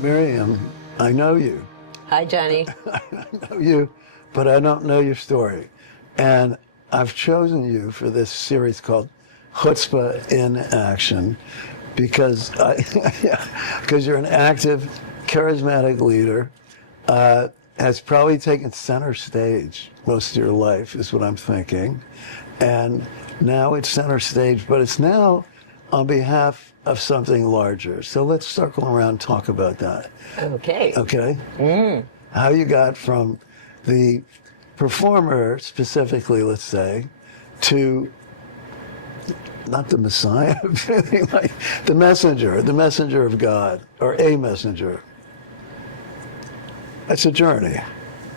Miriam, I know you. Hi, Johnny. I know you, but I don't know your story. And I've chosen you for this series called Chutzpah in Action because because you're an active, charismatic leader, has probably taken center stage most of your life, is what I'm thinking. And now it's center stage, but it's now on behalf of something larger. So let's circle around and talk about that. Okay. Okay? How you got from the performer, specifically, let's say, to not the Messiah, like the messenger of God, or a messenger. That's a journey.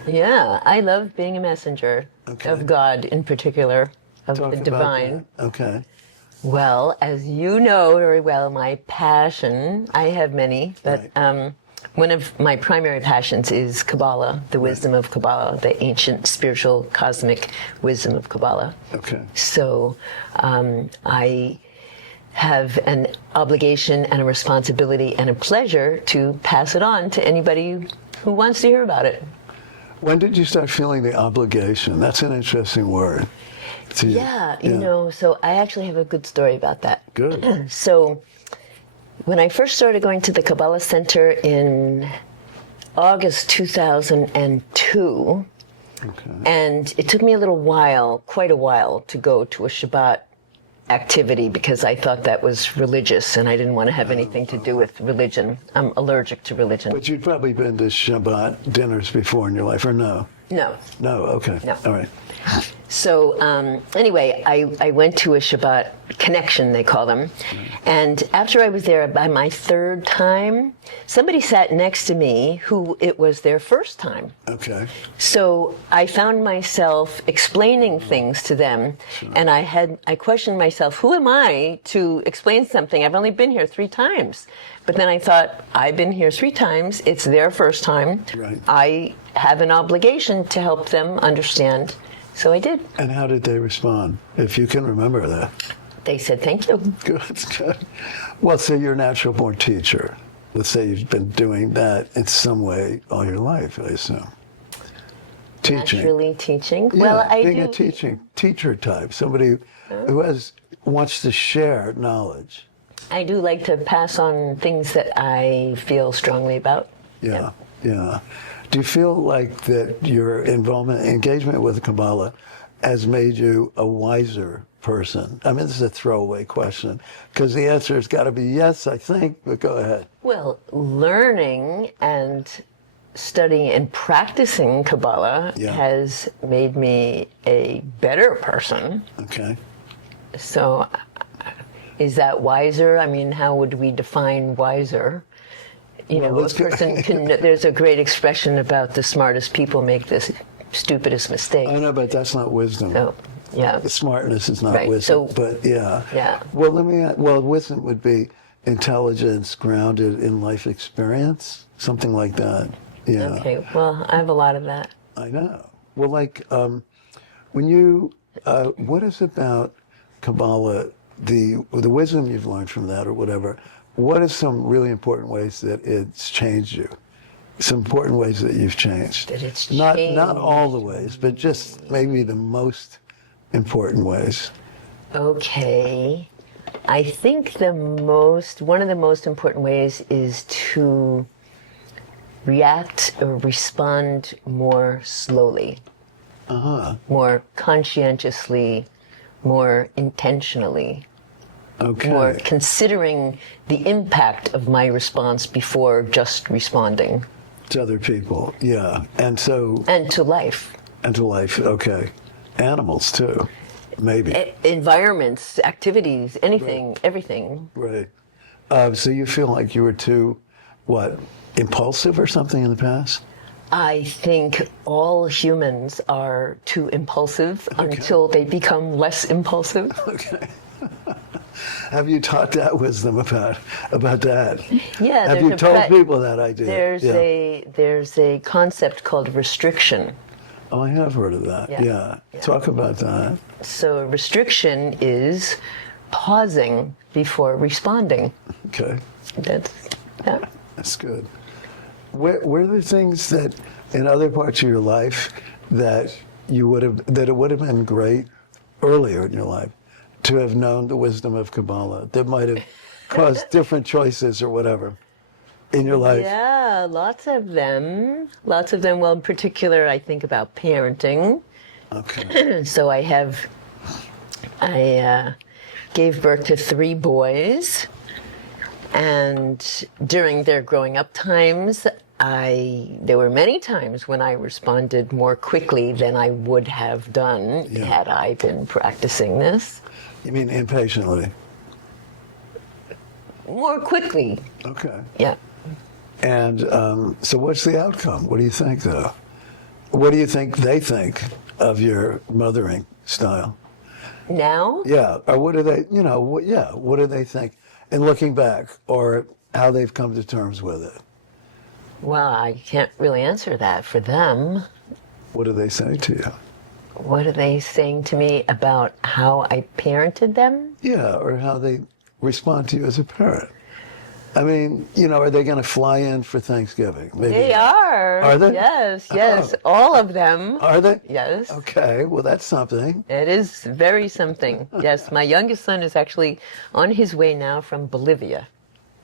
Yeah, I love being a messenger of God in particular, of Talk the about divine. that. Okay. Well, as you know very well, my passion, I have many, but one of my primary passions is Kabbalah, the wisdom of Kabbalah, the ancient spiritual cosmic wisdom of Kabbalah. Okay. So I have an obligation and a responsibility and a pleasure to pass it on to anybody who wants to hear about it. When did you start feeling the obligation? That's an interesting word. Yeah, you know, so I actually have a good story about that. Good. So when I first started going to the Kabbalah Center in August 2002, and it took me a little while, quite a while, to go to a Shabbat activity because I thought that was religious and I didn't want to have anything to do with religion. I'm allergic to religion. But you'd probably been to Shabbat dinners before in your life, or no? No. No, okay. No. All right. So anyway, I went to a Shabbat connection, they call them. And after I was there, by my third time, somebody sat next to me who it was their first time. Okay. So I found myself explaining things to them, and I questioned myself, who am I to explain something? I've only been here 3 times. But then I thought, I've been here 3 times, it's their first time. Right. I have an obligation to help them understand. So I did. And how did they respond, if you can remember that? They said, thank you. Good, good. Well, so you're a natural born teacher. Let's say you've been doing that in some way all your life, I assume. Teaching. Naturally teaching? Yeah, Well, I being do. a teacher type, somebody who wants to share knowledge. I do like to pass on things that I feel strongly about. Yeah, yeah. Do you feel like that your engagement with Kabbalah has made you a wiser person? I mean, this is a throwaway question, because the answer has got to be yes, I think, but go ahead. Well, learning and studying and practicing Kabbalah has made me a better person. Okay. So is that wiser? I mean, how would we define wiser? You know, a person can, there's a great expression about the smartest people make the stupidest mistakes. I know, but that's not wisdom. So, yeah. The smartness is not Right, wisdom, so- but yeah. Yeah. Well, wisdom would be intelligence grounded in life experience, something like that. Yeah. Okay, well, I have a lot of that. I know. Well, like, when you, what is about Kabbalah, the wisdom you've learned from that or whatever, what are some really important ways that it's changed you? Some important ways that you've changed? That it's Not changed. all the ways, but just maybe the most important ways. Okay. I think one of the most important ways is to react or respond more slowly, more conscientiously, more intentionally. Okay. More considering the impact of my response before just responding. To other people, yeah. And so... And to life. And to life, okay. Animals, too, maybe. Environments, activities, anything, everything. Right. So you feel like you were too, impulsive or something in the past? I think all humans are too impulsive until they become less impulsive. Okay. Have you taught that wisdom about that? Yeah. Have you told people that idea? There's a concept called restriction. Oh, I have heard of that. Yeah. Talk about that. So restriction is pausing before responding. Okay. That's That's good. were there things that in other parts of your life that it would have been great earlier in your life to have known the wisdom of Kabbalah that might have caused different choices or whatever in your life? Yeah, lots of them. Lots of them. Well, in particular, I think about parenting. Okay. So I gave birth to 3 boys, and during their growing up times, there were many times when I responded more quickly than I would have done had I been practicing this. You mean impatiently? More quickly. Okay. Yeah. And so what's the outcome? What do you think, though? What do you think they think of your mothering style? Now? Yeah. Or what do they, what do they think in looking back, or how they've come to terms with it? Well, I can't really answer that for them. What do they say to you? What are they saying to me about how I parented them? Yeah, or how they respond to you as a parent. I mean, are they going to fly in for Thanksgiving? Maybe. They are. Are they? Yes, Oh. all of them. Are they? Yes. Okay, well, that's something. It is very something. Yes, my youngest son is actually on his way now from Bolivia.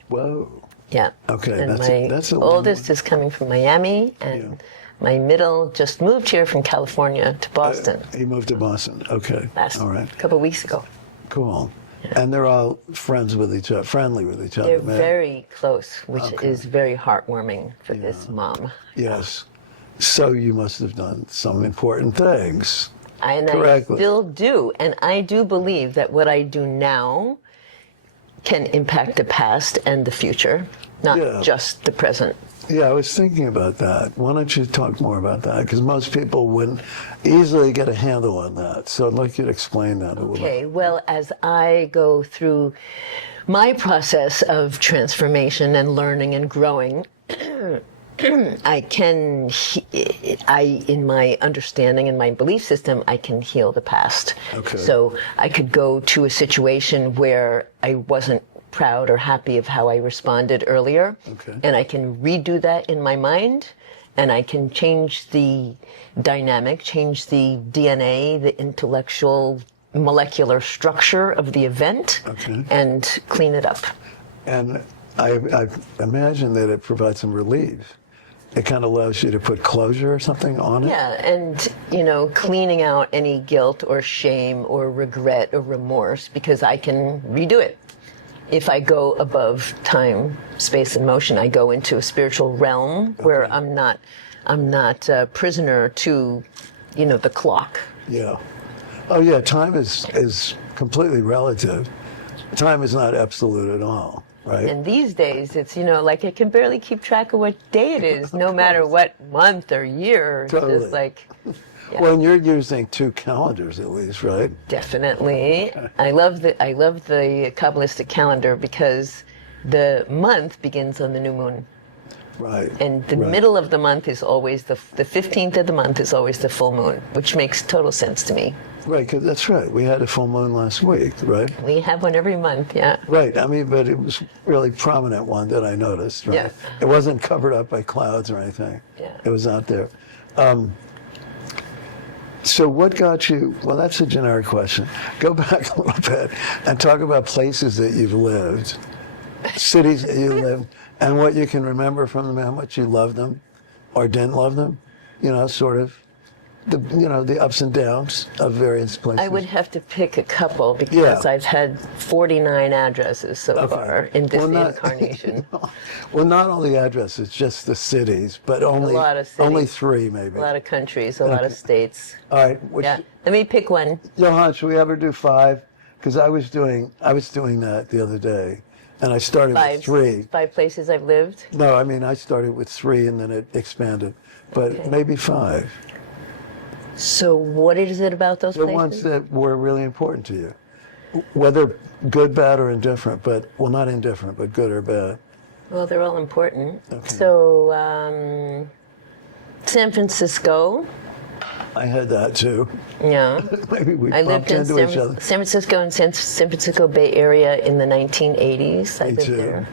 Whoa. Yeah. Okay, and that's a my long oldest is coming from Miami, and my middle just moved here from California to Boston. He moved to Boston. Okay. All right. A couple of weeks ago. Cool. Yeah. And they're all friendly with each other. They're very close, which is very heartwarming for this mom. Yes. So you must have done some important things. And correctly. I still do. And I do believe that what I do now can impact the past and the future, not just the present. Yeah, I was thinking about that. Why don't you talk more about that? Because most people wouldn't easily get a handle on that. So I'd like you to explain that a little bit. Okay, well, as I go through my process of transformation and learning and growing, in my understanding and my belief system, I can heal the past. Okay. So I could go to a situation where I wasn't proud or happy of how I responded earlier, and I can redo that in my mind, and I can change the dynamic, change the DNA, the intellectual, molecular structure of the event, and clean it up. And I imagine that it provides some relief. It kind of allows you to put closure or something on it. Yeah, and cleaning out any guilt or shame or regret or remorse, because I can redo it. If I go above time, space, and motion, I go into a spiritual realm where I'm not a prisoner to, the clock. Yeah. Oh yeah, time is completely relative. Time is not absolute at all, right? And these days, it's, like I can barely keep track of what day it is, no matter what month or year. Totally. It's just like... Yeah. Well, and you're using 2 calendars at least, right? Definitely. I love the Kabbalistic calendar because the month begins on the new moon. Right. And the middle of the month is always the 15th of the month is always the full moon, which makes total sense to me. Right, 'cause that's right. We had a full moon last week, right? We have one every month, yeah. Right. I mean, but it was really prominent one that I noticed, right? Yeah. It wasn't covered up by clouds or anything. Yeah. It was out there. So what got you, well, that's a generic question. Go back a little bit and talk about places that you've lived, cities that you lived, and what you can remember from them, how much you loved them or didn't love them, sort of the ups and downs of various places. I would have to pick a couple because I've had 49 addresses so far in this incarnation. Well, not all the addresses, just the cities, but only a lot of cities. Only 3 maybe. A lot of countries, a lot of states. All right. Let me pick one. Johan, should we ever do 5? Because I was doing that the other day, and I started with 3. 5 places I've lived? No, I mean I started with 3 and then it expanded, but maybe 5. So what is it about those places? The ones that were really important to you, whether good, bad, or indifferent, but, well, not indifferent, but good or bad. Well, they're all important. Okay. So, San Francisco. I had that too. Yeah. Maybe we I bumped lived in into each other. San Francisco and San Francisco Bay Area in the 1980s. I Me lived too. there.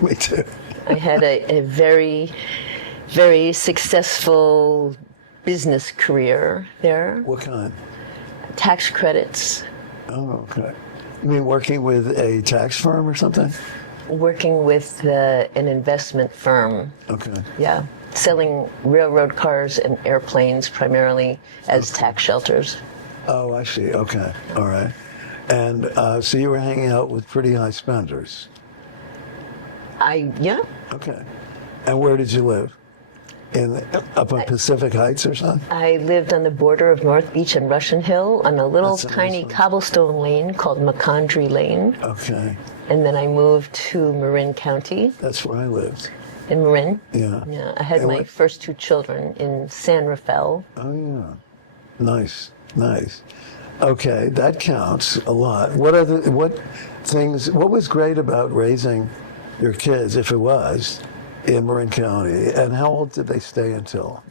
Me too. I had a very, very successful business career there. What kind? Tax credits, Oh, okay. You mean working with a tax firm or something? working with an investment firm. Okay. Yeah, selling railroad cars and airplanes primarily as tax shelters. Oh, I see. Okay. All right. And so you were hanging out with pretty high spenders. Yeah. Okay. And where did you live? Up on Pacific Heights or something? I lived on the border of North Beach and Russian Hill on a little That's a nice tiny one. cobblestone lane called McCondry Lane. Okay. And then I moved to Marin County That's where I lived. in Marin. Yeah. Yeah, I had And my what- first two children in San Rafael. Oh, yeah. Nice. Nice. Okay, that counts a lot. What was great about raising your kids, if it was, in Marin County, and how old did they stay until?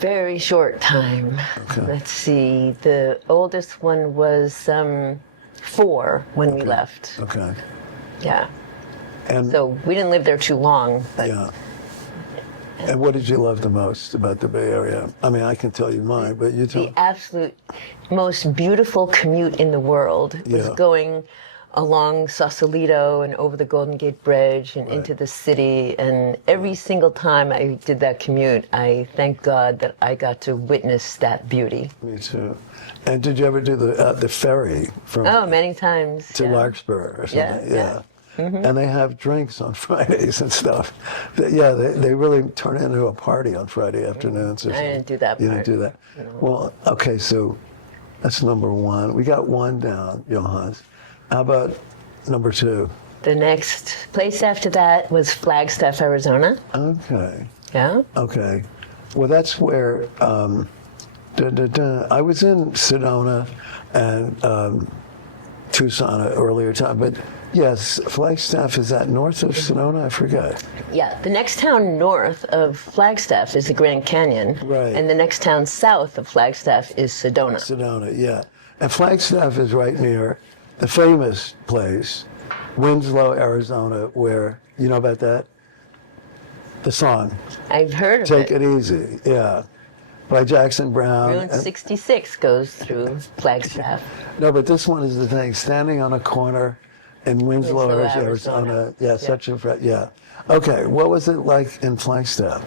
Very short time. Okay. Let's see. The oldest one was 4 when we left. Okay. Yeah. And So we didn't live there too long, but yeah. And what did you love the most about the Bay Area? I mean, I can tell you mine, but you tell. the absolute most beautiful commute in the world was Yeah. going along Sausalito and over the Golden Gate Bridge and into the city. And every single time I did that commute, I thank God that I got to witness that beauty. Me too. And did you ever do the ferry from Oh, many times. to yeah. Larkspur or something? Yeah. And they have drinks on Fridays and stuff. They really turn into a party on Friday afternoons or something. I didn't do that You part. didn't do that? Well, okay, so that's number one. We got one down, Johannes. How about number 2? The next place after that was Flagstaff, Arizona. Okay. Yeah. Okay. Well, that's where I was in Sedona and Tucson at earlier time, but yes, Flagstaff, is that north of Sedona? I forget. Yeah, the next town north of Flagstaff is the Grand Canyon. Right. And the next town south of Flagstaff is Sedona. Sedona, yeah. And Flagstaff is right near the famous place, Winslow, Arizona, where, you know about that? The song, I've heard of Take it. It Easy, yeah, by Jackson Brown. Route And- 66 goes through Flagstaff. No, but this one is the thing, standing on a corner in Winslow, Winslow, Arizona. Arizona. Yeah, such a, yeah. Okay, what was it like in Flagstaff?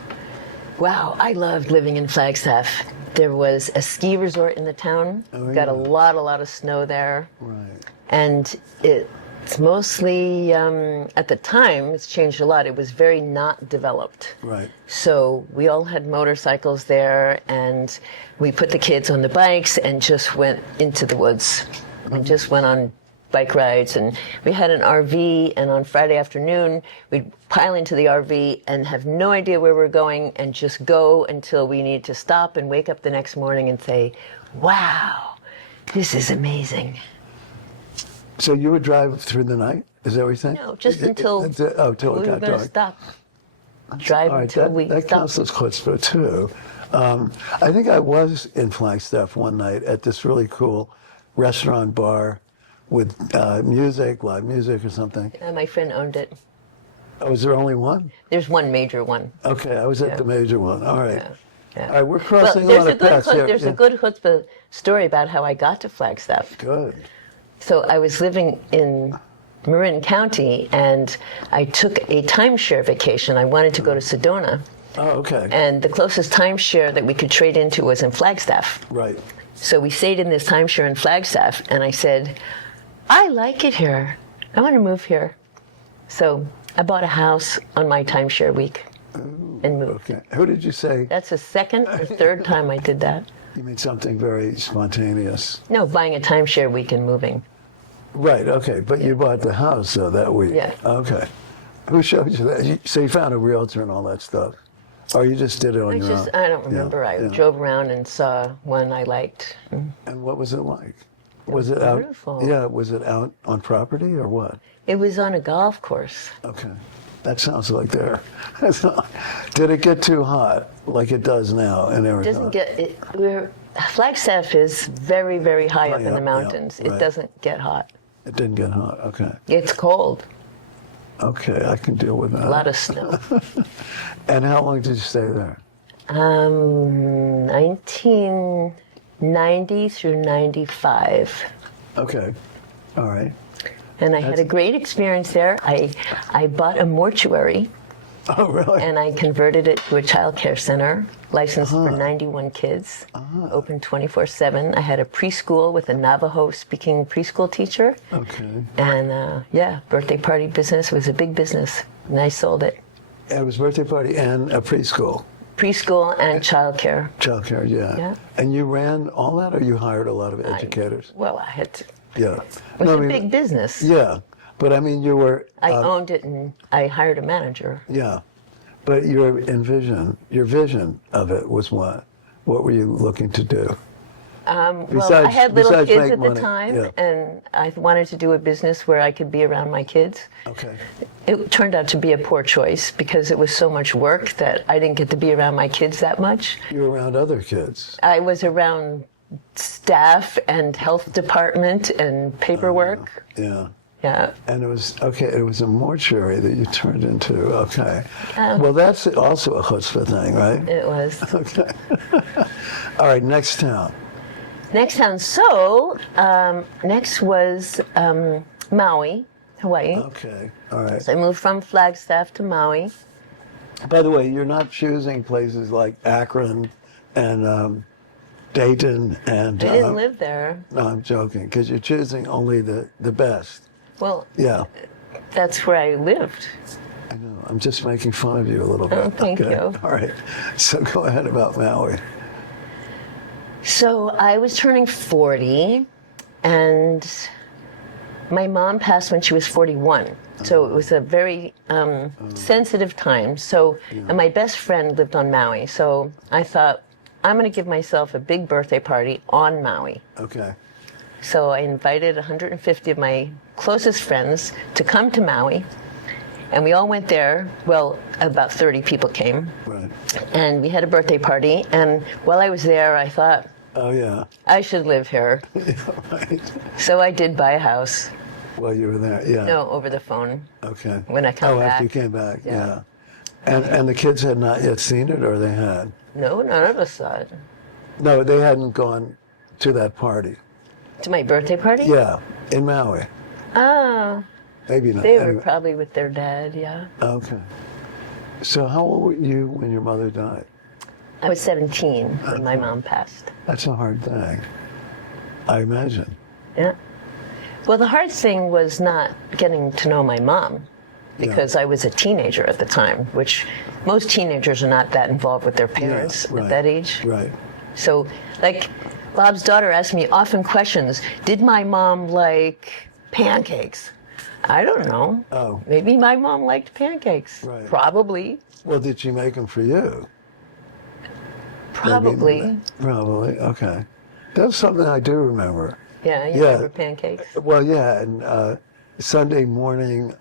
Wow, I loved living in Flagstaff. There was a ski resort in the town. Oh, Got a yeah. lot of snow there. Right. And it's mostly, at the time, it's changed a lot. It was very not developed. Right. So we all had motorcycles there, and we put the kids on the bikes and just went into the woods and just went on bike rides. And we had an RV, and on Friday afternoon, we'd pile into the RV and have no idea where we're going and just go until we need to stop and wake up the next morning and say, wow, this is amazing. So you would drive through the night? Is that what you're saying? No, just until till we it were got going to dark. stop. Drive All right, until we that stop. counts as chutzpah too. I think I was in Flagstaff one night at this really cool restaurant bar with music, live music or something. My friend owned it. Oh, was there only one? There's one major one. Okay, I was at the major one. All right. Yeah. All right, we're Well, crossing a there's lot of paths here. there's a good chutzpah story about how I got to Flagstaff. Good. So I was living in Marin County, and I took a timeshare vacation. I wanted to go to Sedona, Oh, okay. and the closest timeshare that we could trade into was in Flagstaff. Right. So we stayed in this timeshare in Flagstaff, and I said, I like it here. I want to move here. So I bought a house on my timeshare week and moved. Okay. Who did you say? That's the second or third time I did that. You mean something very spontaneous. No, buying a timeshare week and moving. Right, okay. But you bought the house, though, that week. Yeah. Okay. Who showed you that? So you found a realtor and all that stuff? Or you just did it on your own? I don't remember. I drove around and saw one I liked. And what was it like? Was it out? beautiful. Yeah, was it out on property or what? It was on a golf course. Okay. That sounds like there. Did it get too hot like it does now in It Arizona? doesn't get it. Flagstaff is very, very high up in up, the yeah, mountains. It right. doesn't get hot. It didn't get hot. Okay. It's cold. Okay, I can deal with that. A lot of snow. And how long did you stay there? 1990 through 95. Okay, all right. And I had a great experience there. I bought a mortuary. Oh, really? And I converted it to a child care center, licensed for 91 kids, open 24/7. I had a preschool with a Navajo-speaking preschool teacher. Okay. And birthday party business. It was a big business, and I sold it. It was birthday party and a preschool. Preschool and child care. Child care, yeah. Yeah. And you ran all that, or you hired a lot of educators? I had to. Yeah. It was a big business. Yeah. But I mean, you were... I owned it, and I hired a manager. Yeah. But your vision of it was what? What were you looking to do? I had little kids at the time, yeah. and I wanted to do a business where I could be around my kids. Okay. It turned out to be a poor choice because it was so much work that I didn't get to be around my kids that much. You were around other kids. I was around staff and health department and paperwork. Yeah. Yeah. And it was a mortuary that you turned into. Okay. Well, that's also a chutzpah thing, right? It was. Okay. All right, next town. Next town. So, next was Maui, Hawaii. Okay. All right. So I moved from Flagstaff to Maui. By the way, you're not choosing places like Akron and Dayton and... I didn't live there. No, I'm joking, because you're choosing only the best. Well, Yeah. that's where I lived. I know. I'm just making fun of you a little bit. Oh, thank you. All right. So go ahead about Maui. So I was turning 40, and my mom passed when she was 41. So it was a very sensitive time. So, and my best friend lived on Maui. So I thought, I'm going to give myself a big birthday party on Maui. Okay. So I invited 150 of my closest friends to come to Maui. And we all went there. Well, about 30 people came. Right. And we had a birthday party. And while I was there, I thought, Oh, yeah. I should live here. Yeah, right. So I did buy a house. While you were there, yeah. No, over the phone. Okay. When I come back. After you came back, Yeah. And the kids had not yet seen it, or they had? No, none of us saw it. No, they hadn't gone to that party. To my birthday party? Yeah, in Maui. Oh, Maybe not. they were Anyway. probably with their dad, yeah. Okay. So how old were you when your mother died? I was 17 when my mom passed. That's a hard thing, I imagine. Yeah. Well, the hard thing was not getting to know my mom because I was a teenager at the time, which most teenagers are not that involved with their parents right. at that age. Right. So, like, Bob's daughter asked me often questions. Did my mom like pancakes? I don't know. Oh. Maybe my mom liked pancakes. Right. Probably. Well, did she make them for you? Probably. Probably, okay. That's something I do remember. Yeah, you remember pancakes? Well, yeah, and Sunday morning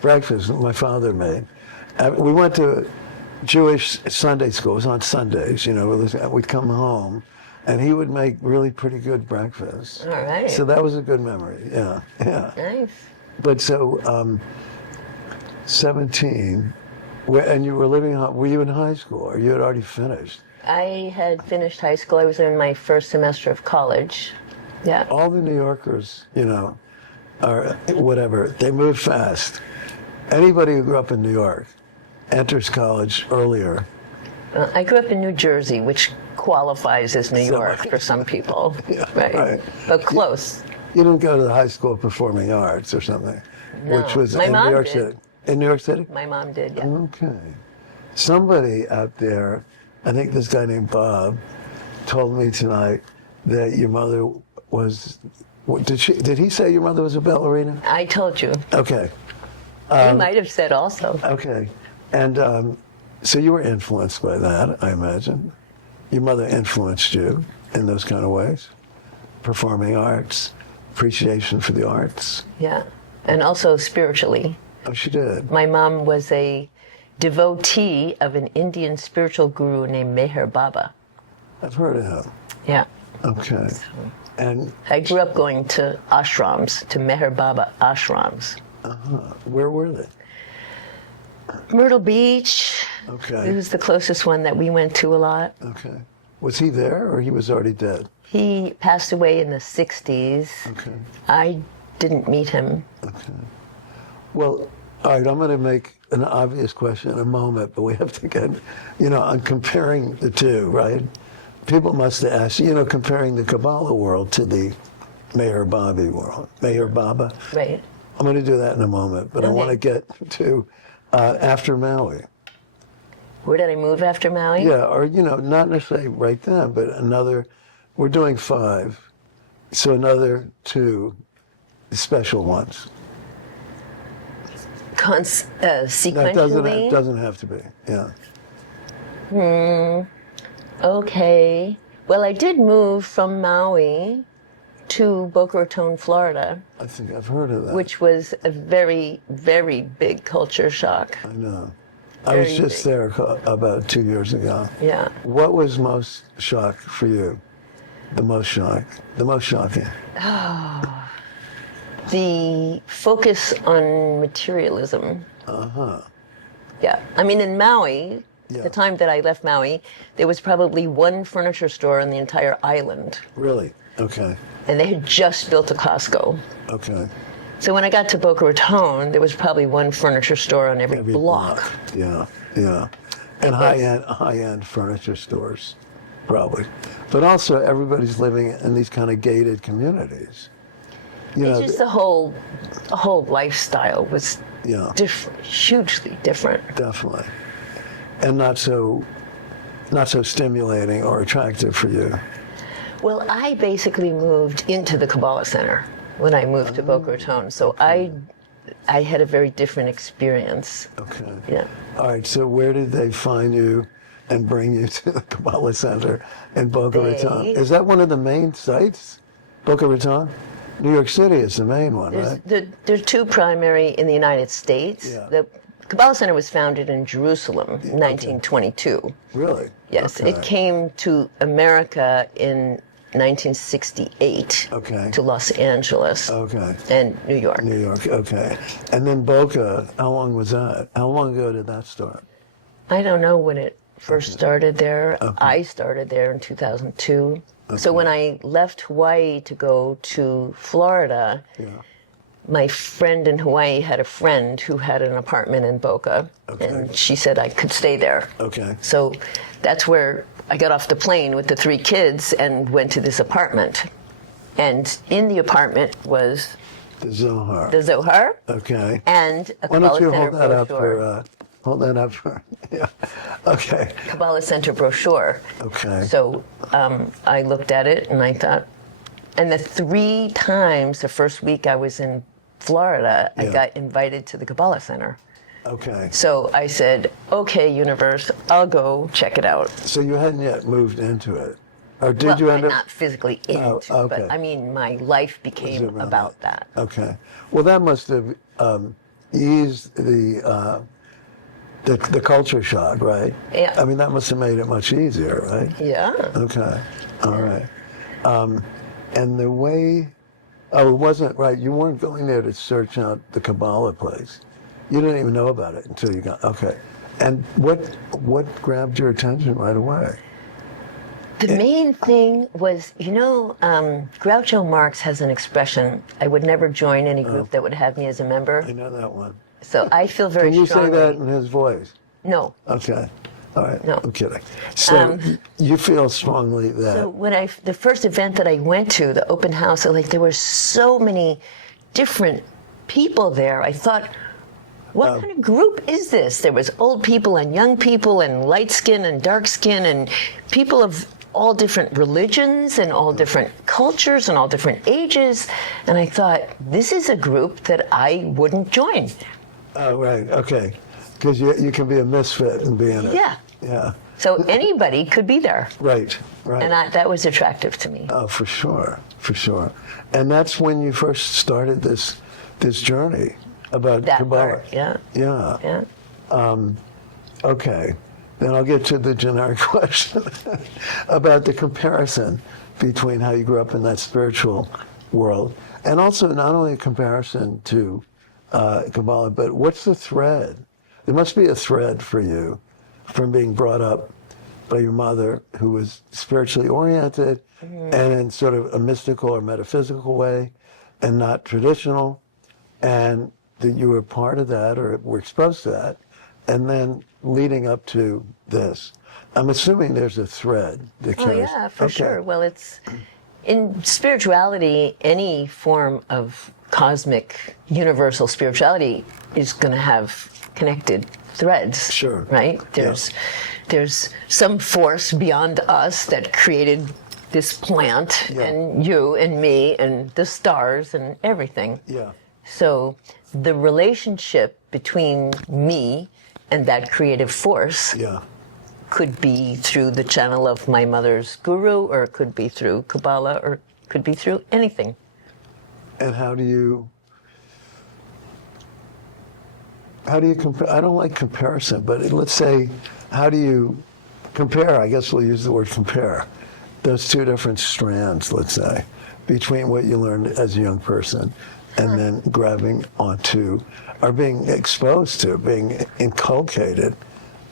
breakfast my father made. We went to Jewish Sunday school. It was on Sundays, you know. We'd come home, and he would make really pretty good breakfast. All right. So that was a good memory, yeah. Nice. But so, 17, and you were were you in high school, or you had already finished? I had finished high school. I was in my first semester of college. Yeah. All the New Yorkers, you know, or whatever, they move fast. Anybody who grew up in New York enters college earlier. I grew up in New Jersey, which qualifies as New York for some people. Yeah, right. But close. You didn't go to the High School of Performing Arts or something, No. which was My in mom New York did. City. In New York City? My mom did, yeah. Okay. Somebody out there, I think this guy named Bob, told me tonight that your mother was. Did he say your mother was a ballerina? I told you. Okay. He might have said also. Okay. And so you were influenced by that, I imagine. Your mother influenced you in those kind of ways. Performing arts, appreciation for the arts. Yeah. And also spiritually. Oh, she did. My mom was a devotee of an Indian spiritual guru named Meher Baba. I've heard of him. Yeah. Okay. And I grew up going to ashrams, to Meher Baba ashrams. Where were they? Myrtle Beach. Okay. It was the closest one that we went to a lot. Okay. Was he there or he was already dead? He passed away in the 60s. Okay. I didn't meet him. Okay. Well, all right, I'm going to make an obvious question in a moment, but we have to get, on comparing the two, right? People must have asked, comparing the Kabbalah world to the Meir Baba world. Meir Baba? Right. I'm going to do that in a moment, but I want to get to after Maui. Where did I move after Maui? Yeah, or, not necessarily right then, but we're doing 5, so another 2 special ones. Sequentially? It doesn't have to be, yeah. Okay. Well, I did move from Maui to Boca Raton, Florida. I think I've heard of that. Which was a very, very big culture shock. I know. I was just there about 2 years ago. Yeah. What was most shock for you? The most shocking? The focus on materialism. Uh-huh. Yeah. I mean, in Maui, the time that I left Maui, there was probably one furniture store on the entire island. Really? Okay. And they had just built a Costco. Okay. So when I got to Boca Raton, there was probably one furniture store on every block. Yeah, yeah. And high-end furniture stores, probably. But also everybody's living in these kind of gated communities. It's just the whole lifestyle was different, hugely different. Definitely. And not so stimulating or attractive for you. Well, I basically moved into the Kabbalah Center when I moved to Boca Raton, so I had a very different experience. Okay. Yeah. All right, so where did they find you and bring you to the Kabbalah Center in Boca Raton? Is that one of the main sites, Boca Raton? New York City is the main one, right? There's 2 primary in the United States. Yeah. The Kabbalah Center was founded in Jerusalem in 1922. Really? Yes. Okay. It came to America in 1968 to Los Angeles and New York. New York, okay. And then Boca, how long was that? How long ago did that start? I don't know when it first started there. I started there in 2002. So when I left Hawaii to go to Florida, my friend in Hawaii had a friend who had an apartment in Boca, and she said I could stay there. Okay. So that's where I got off the plane with the 3 kids and went to this apartment. And in the apartment was the Zohar. The Zohar. Okay. And a Why Kabbalah don't you Center hold that brochure. up for? Hold that up for. Yeah. Okay. Kabbalah Center brochure. Okay. So I looked at it and I thought, and the 3 times the first week I was in Florida, I got invited to the Kabbalah Center. Okay. So I said, okay, universe, I'll go check it out. So you hadn't yet moved into it? Or did you end up? Not physically into it, but I mean, my life became about that. Okay. Well, that must have eased the culture shock, right? Yeah. I mean, that must have made it much easier, right? Yeah. Okay. All right. And the way, it wasn't, right, you weren't going there to search out the Kabbalah place. You didn't even know about it until you got, okay. And what grabbed your attention right away? The main thing was, Groucho Marx has an expression, I would never join any group that would have me as a member. I know that one. So I feel very strongly. Can you say that in his voice? No. Okay. All right. No. I'm kidding. So you feel strongly that. So when the first event that I went to, the open house, there were so many different people there. I thought, what kind of group is this? There was old people and young people and light skin and dark skin and people of all different religions and all different cultures and all different ages. And I thought, this is a group that I wouldn't join. Oh, right. Okay. Because you can be a misfit and be in it. Yeah. Yeah. So anybody could be there. Right. Right. And that was attractive to me. Oh, for sure. For sure. And that's when you first started this journey about Kabbalah. Part, yeah. Yeah. Yeah. Okay. Then I'll get to the generic question about the comparison between how you grew up in that spiritual world, and also not only a comparison to Kabbalah, but what's the thread? There must be a thread for you from being brought up by your mother, who was spiritually oriented and in sort of a mystical or metaphysical way and not traditional, and that you were part of that or were exposed to that, and then leading up to this. I'm assuming there's a thread that carries. Oh, yeah, for sure. Well, it's in spirituality, any form of cosmic, universal spirituality is going to have connected threads. Sure. Right? There's some force beyond us that created this plant and you and me and the stars and everything. Yeah. So the relationship between me and that creative force could be through the channel of my mother's guru, or it could be through Kabbalah, or it could be through anything. And how do you compare? I don't like comparison, but let's say, how do you compare? I guess we'll use the word compare. Those two different strands, let's say, between what you learned as a young person and then grabbing onto, or being exposed to, being inculcated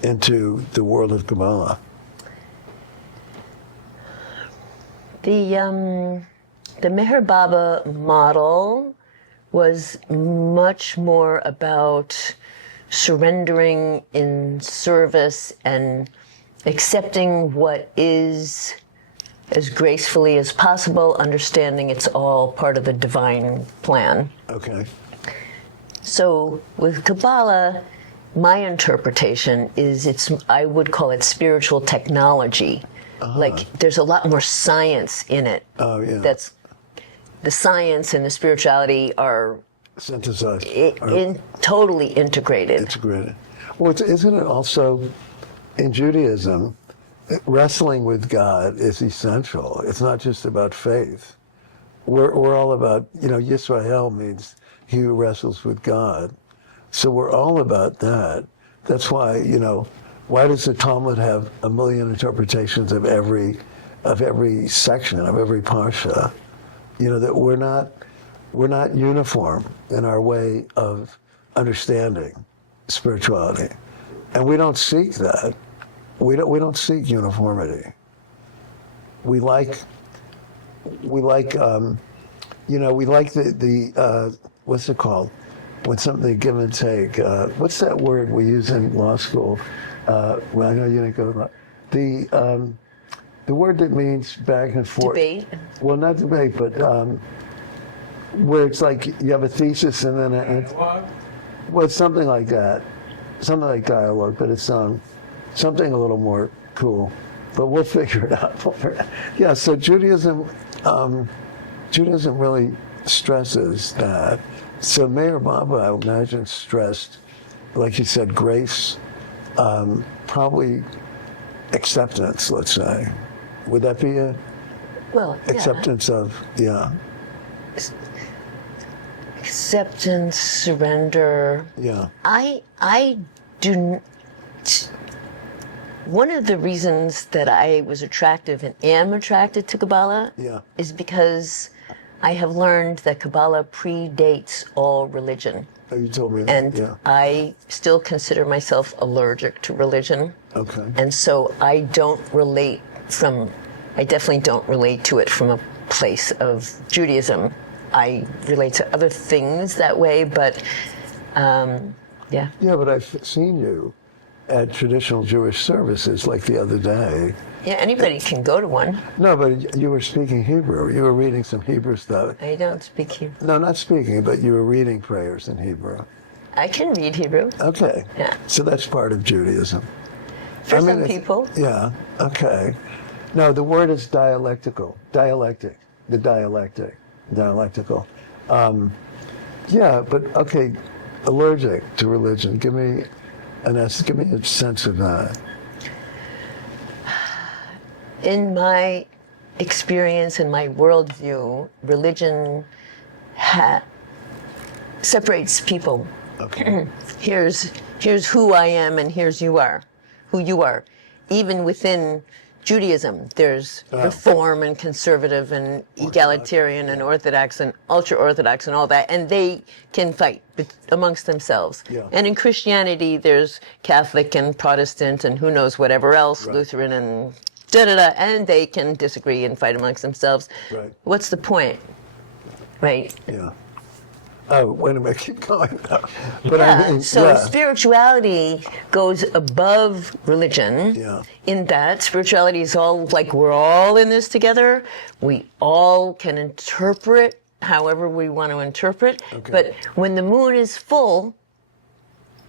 into the world of Kabbalah. The Meher Baba model was much more about surrendering in service and accepting what is as gracefully as possible, understanding it's all part of the divine plan. Okay. So with Kabbalah, my interpretation is I would call it spiritual technology. Like there's a lot more science in it. Oh, yeah. That's the science and the spirituality are synthesized, totally integrated. Integrated. Well, isn't it also in Judaism, wrestling with God is essential. It's not just about faith. We're all about, Yisrael means he who wrestles with God. So we're all about that. That's why, why does the Talmud have a million interpretations of every section, of every parsha? That we're not uniform in our way of understanding spirituality. And we don't seek that. We don't seek uniformity. We like the what's it called? When something give and take. What's that word we use in law school? Well, I know you didn't go to the word that means back and forth. Debate? Well, not debate, but where it's like you have a thesis and then it's something like that. Something like dialogue, but it's something a little more cool. But we'll figure it out. Yeah, so Judaism really stresses that. So Meher Baba, I imagine, stressed, like you said, grace, probably acceptance, let's say. Would that be a acceptance of, Acceptance, surrender. Yeah. I do. One of the reasons that I was attractive and am attracted to Kabbalah is because I have learned that Kabbalah predates all religion. Oh, you told me that. And I still consider myself allergic to religion. Okay. And so I definitely don't relate to it from a place of Judaism. I relate to other things that way, but yeah. Yeah, but I've seen you at traditional Jewish services like the other day. Yeah, anybody can go to one. No, but you were speaking Hebrew. You were reading some Hebrew stuff. I don't speak Hebrew. No, not speaking, but you were reading prayers in Hebrew. I can read Hebrew. Okay. Yeah. So that's part of Judaism. For some people. Yeah, okay. No, the word is dialectical. Dialectic. The dialectic. Dialectical. Yeah, but okay, allergic to religion. Give me a sense of that. In my experience, in my worldview, religion separates people. Okay. Here's who I am, and here's who you are. Even within Judaism. There's Reform and Conservative and Egalitarian and Orthodox and Ultra-Orthodox and all that, and they can fight amongst themselves. Yeah. And in Christianity, there's Catholic and Protestant and who knows whatever else, Lutheran and da-da-da, and they can disagree and fight amongst themselves. Right. What's the point? Right? Yeah. Oh, wait a minute, keep going. But Yeah, I mean, so spirituality goes above religion in that spirituality is all like we're all in this together. We all can interpret however we want to interpret. Okay. But when the moon is full,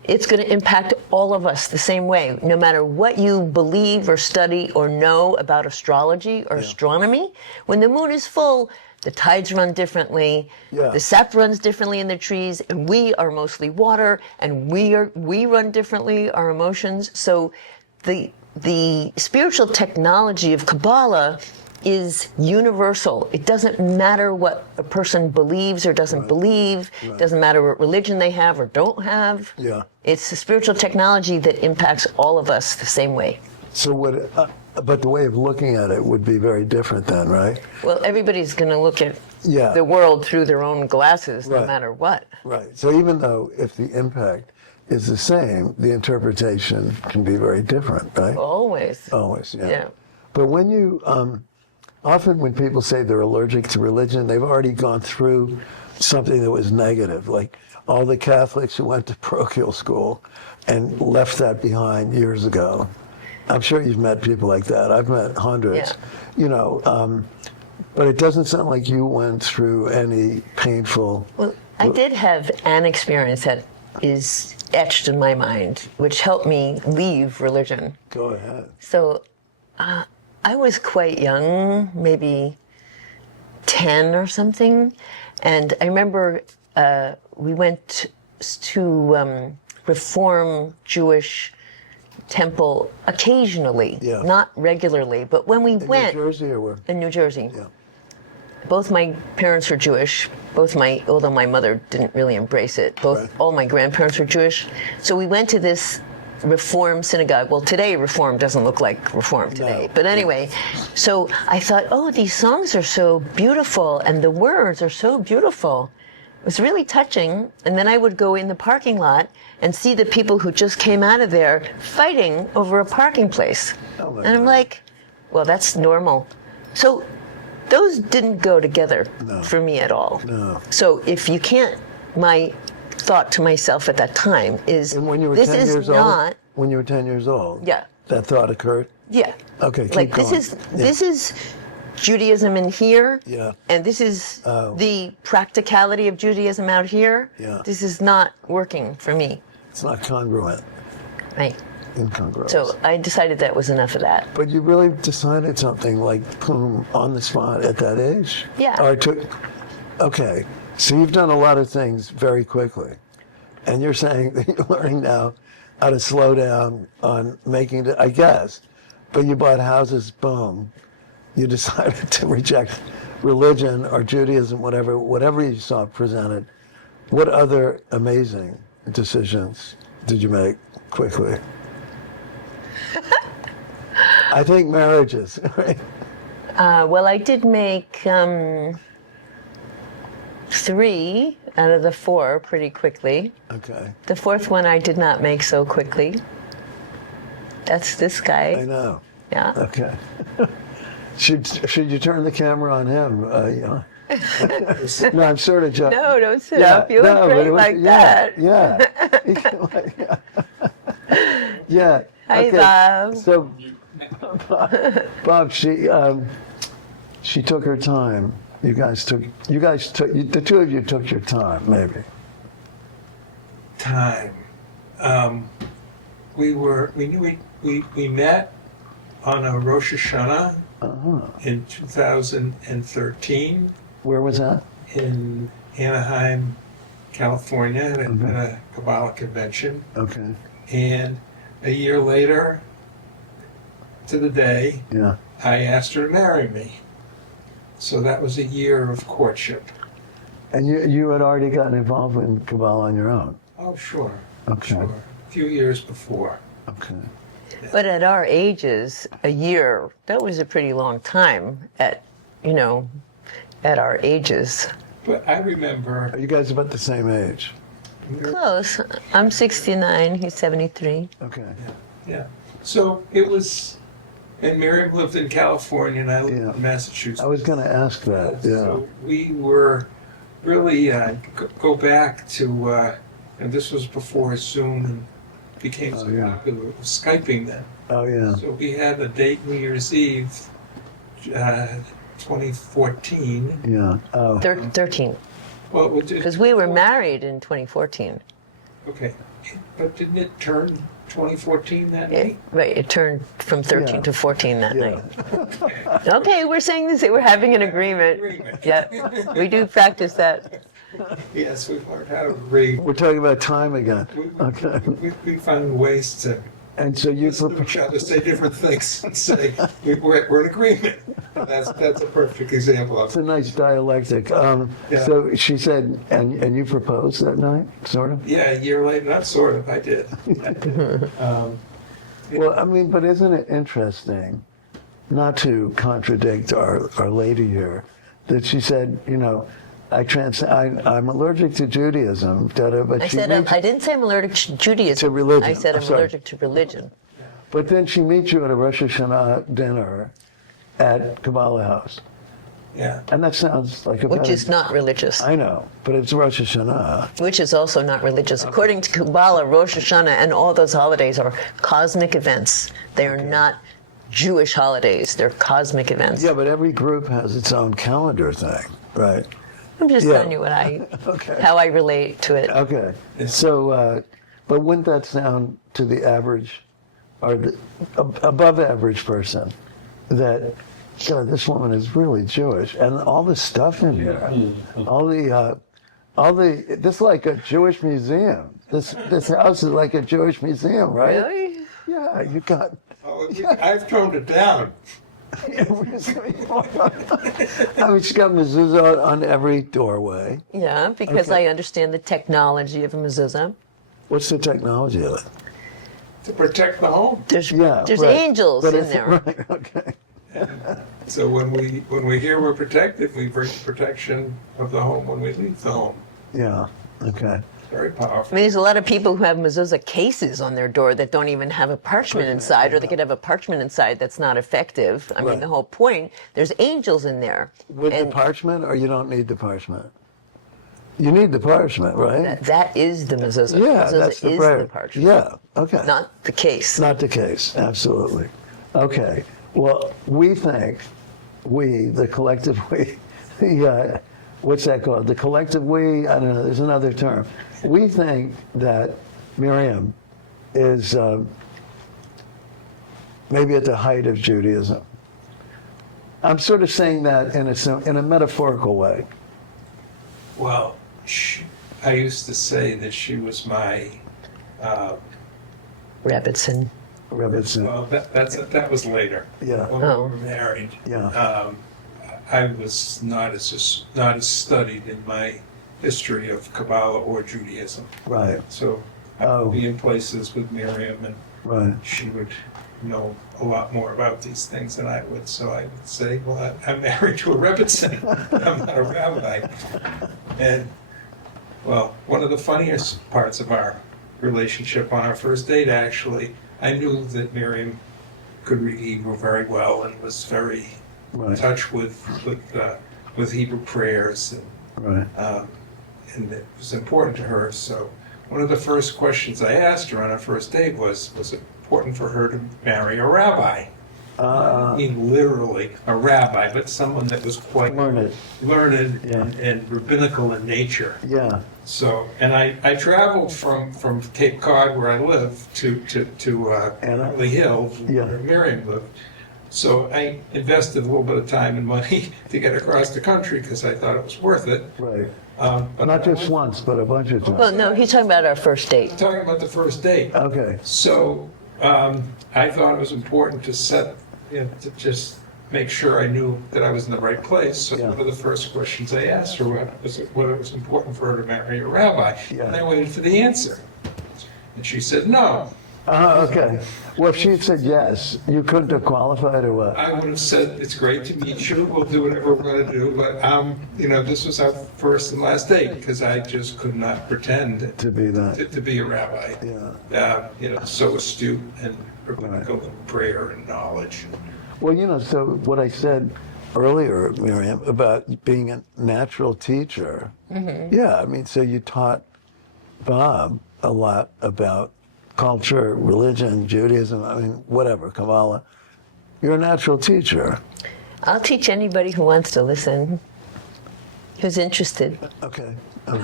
it's going to impact all of us the same way. No matter what you believe or study or know about astrology or astronomy, when the moon is full, the tides run differently, the sap runs differently in the trees, and we are mostly water, and we run differently, our emotions. So the spiritual technology of Kabbalah is universal. It doesn't matter what a person believes or doesn't believe. It doesn't matter what religion they have or don't have. Yeah. It's the spiritual technology that impacts all of us the same way. So but the way of looking at it would be very different then, right? Well, everybody's going to look at the world through their own glasses, no matter what. Right. So even though if the impact is the same, the interpretation can be very different, right? Always. Always, yeah. Yeah. But when you, often when people say they're allergic to religion, they've already gone through something that was negative, like all the Catholics who went to parochial school and left that behind years ago. I'm sure you've met people like that. I've met hundreds, you know, but it doesn't sound like you went through any painful... Well, I did have an experience that is etched in my mind, which helped me leave religion. Go ahead. So I was quite young, maybe 10 or something, and I remember we went to Reform Jewish temple occasionally, not regularly, but when we went... In New Jersey or where? In New Jersey. Yeah. Both my parents were Jewish, although my mother didn't really embrace it, all my grandparents were Jewish. So we went to this Reform synagogue. Well, today Reform doesn't look like Reform today. But anyway, so I thought, oh, these songs are so beautiful and the words are so beautiful. It was really touching. And then I would go in the parking lot and see the people who just came out of there fighting over a parking place. And I'm like, well, that's normal. So those didn't go together for me at all. No. So if you can't, my thought to myself at that time is, and when you were this 10 is years not... Old, when you were 10 years old? Yeah. That thought occurred? Yeah. Okay, keep like going. This is Judaism in here, and this is the practicality of Judaism out here. Yeah. This is not working for me. It's not congruent. Right. Incongruous. So I decided that was enough of that. But you really decided something like, boom, on the spot at that age? Yeah. Or okay, so you've done a lot of things very quickly. And you're saying that you're learning now how to slow down on making it, I guess. But you bought houses, boom. You decided to reject religion or Judaism, whatever you saw presented. What other amazing decisions did you make quickly? I think marriages, right? Well, I did make 3 out of the 4 pretty quickly. Okay. The 4th one I did not make so quickly. That's this guy. I know. Yeah. Okay. Should you turn the camera on him? No, I'm sort of joking. No, don't sit up. You look great like that. Yeah. Yeah. Hi, okay. Bob. So, Bob, she took her time. The 2 of you took your time, maybe. Time. We met on a Rosh Hashanah in 2013. Where was that? In Anaheim, California, at a Kabbalah convention. Okay. And a year later, to the day, I asked her to marry me. So that was a year of courtship. And you had already gotten involved in Kabbalah on your own? Oh, sure. Okay. Sure. A few years before. Okay. But at our ages, a year, that was a pretty long time at our ages. But I remember, Are you guys about the same age? Close. I'm 69, he's 73. Okay. yeah. So it was, and Miriam lived in California and I lived Yeah. in Massachusetts. I was going to ask that. Yeah. So we were really, go back to, and this was before Zoom became so yeah. popular, it was Skyping then. Oh, yeah. So we had a date New Year's Eve, 2014. Yeah. Oh. 13. Well, Because we were married in 2014. Okay, but didn't it turn 2014 that night? Right, it turned from 13 Yeah. to 14 that Yeah. night. Okay, we're saying this, we're having an agreement. Yeah, we do practice that. Yes, we've learned how to agree. We're talking about time again. Okay. We find ways to And so you listen to each other, say different things, and say we're in agreement. That's a perfect example of It's a it. nice dialectic. Yeah. So she said, and you proposed that night, sort of? Yeah, a year later, not sort of, I did. Well, I mean, but isn't it interesting, not to contradict Our Lady here, that she said, I'm allergic to Judaism, but I she said, meets- I didn't say I'm allergic to Judaism. To religion. I said I'm Sorry. allergic to religion. but then she meets you at a Rosh Hashanah dinner at Kabbalah House. Yeah. And that sounds like a Which better- is not religious. I know, but it's Rosh Hashanah. Which is also not religious. According to Kabbalah, Rosh Hashanah and all those holidays are cosmic events. They are not Jewish holidays. They're cosmic events. Yeah, but every group has its own calendar thing, right? I'm just Yeah. telling you Okay. how I relate to it. Okay. So, but wouldn't that sound to the average or the above average person that, God, this woman is really Jewish, and all the stuff in here, all the, this is like a Jewish museum. This house is like a Jewish museum, right? Really? Yeah, you got. Oh, I've toned it down. I mean, she's got mezuzah on every doorway. Yeah, because Okay. I understand the technology of a mezuzah. What's the technology of it? To protect the home. There's Yeah, there's right. angels But in it's- there. Right, okay. So when we hear we're protected, we bring protection of the home when we leave the home. Yeah, okay. Very I powerful. mean, there's a lot of people who have mezuzah cases on their door that don't even have a parchment inside, or they could have a parchment inside that's not effective. I mean, Right. the whole point, there's angels in there. With the And parchment, or you don't need the parchment? You need the parchment, right? that is the mezuzah. Yeah, Mezuzah that's the is prayer. the parchment, Yeah, okay. not the case. Not the case, absolutely. Okay, well, we think, the collective we, what's that called? The collective we, I don't know, there's another term. We think that Miriam is maybe at the height of Judaism. I'm sort of saying that in a metaphorical way. Well, I used to say that she was my. Rebbitzin. Rebbitzin. Well, that was later. Yeah. When Oh. we were married. Yeah. I was not as studied in my history of Kabbalah or Judaism. Right, So I Oh. would be in places with Miriam, and right. she would know a lot more about these things than I would. So I would say, well, I'm married to a Rebbitzin. I'm not a rabbi. And, well, one of the funniest parts of our relationship on our first date, actually, I knew that Miriam could read Hebrew very well and was very in Right, touch with Hebrew prayers, right. and it was important to her. So one of the first questions I asked her on our first date was it important for her to marry a rabbi? I mean, literally a rabbi, but someone that was quite Learned. Yeah. and rabbinical in nature. Yeah, So, and I traveled from Cape Cod, where I live, to Anna? Beverly Hills, Yeah. where Miriam lived. So I invested a little bit of time and money to get across the country because I thought it was worth it. right. But Not just once, but a bunch of Well, times. no, he's talking about our first date. I'm talking about the first date. Okay, So I thought it was important to just make sure I knew that I was in the right place. So Yeah. one of the first questions I asked her was whether it was important for her to marry a rabbi. Yeah. And I waited for the answer. And she said no. Okay. Well, if she had said yes, you couldn't have qualified or what? I would have said, it's great to meet you, we'll do whatever we're going to do, but, this was our first and last date, because I just could not pretend To be that. to be a rabbi. Yeah. So astute and rabbinical in prayer and knowledge. Well, so what I said earlier, Miriam, about being a natural teacher. Yeah, I mean, so you taught Bob a lot about culture, religion, Judaism, I mean, whatever, Kabbalah. You're a natural teacher. I'll teach anybody who wants to listen, who's interested. Okay. All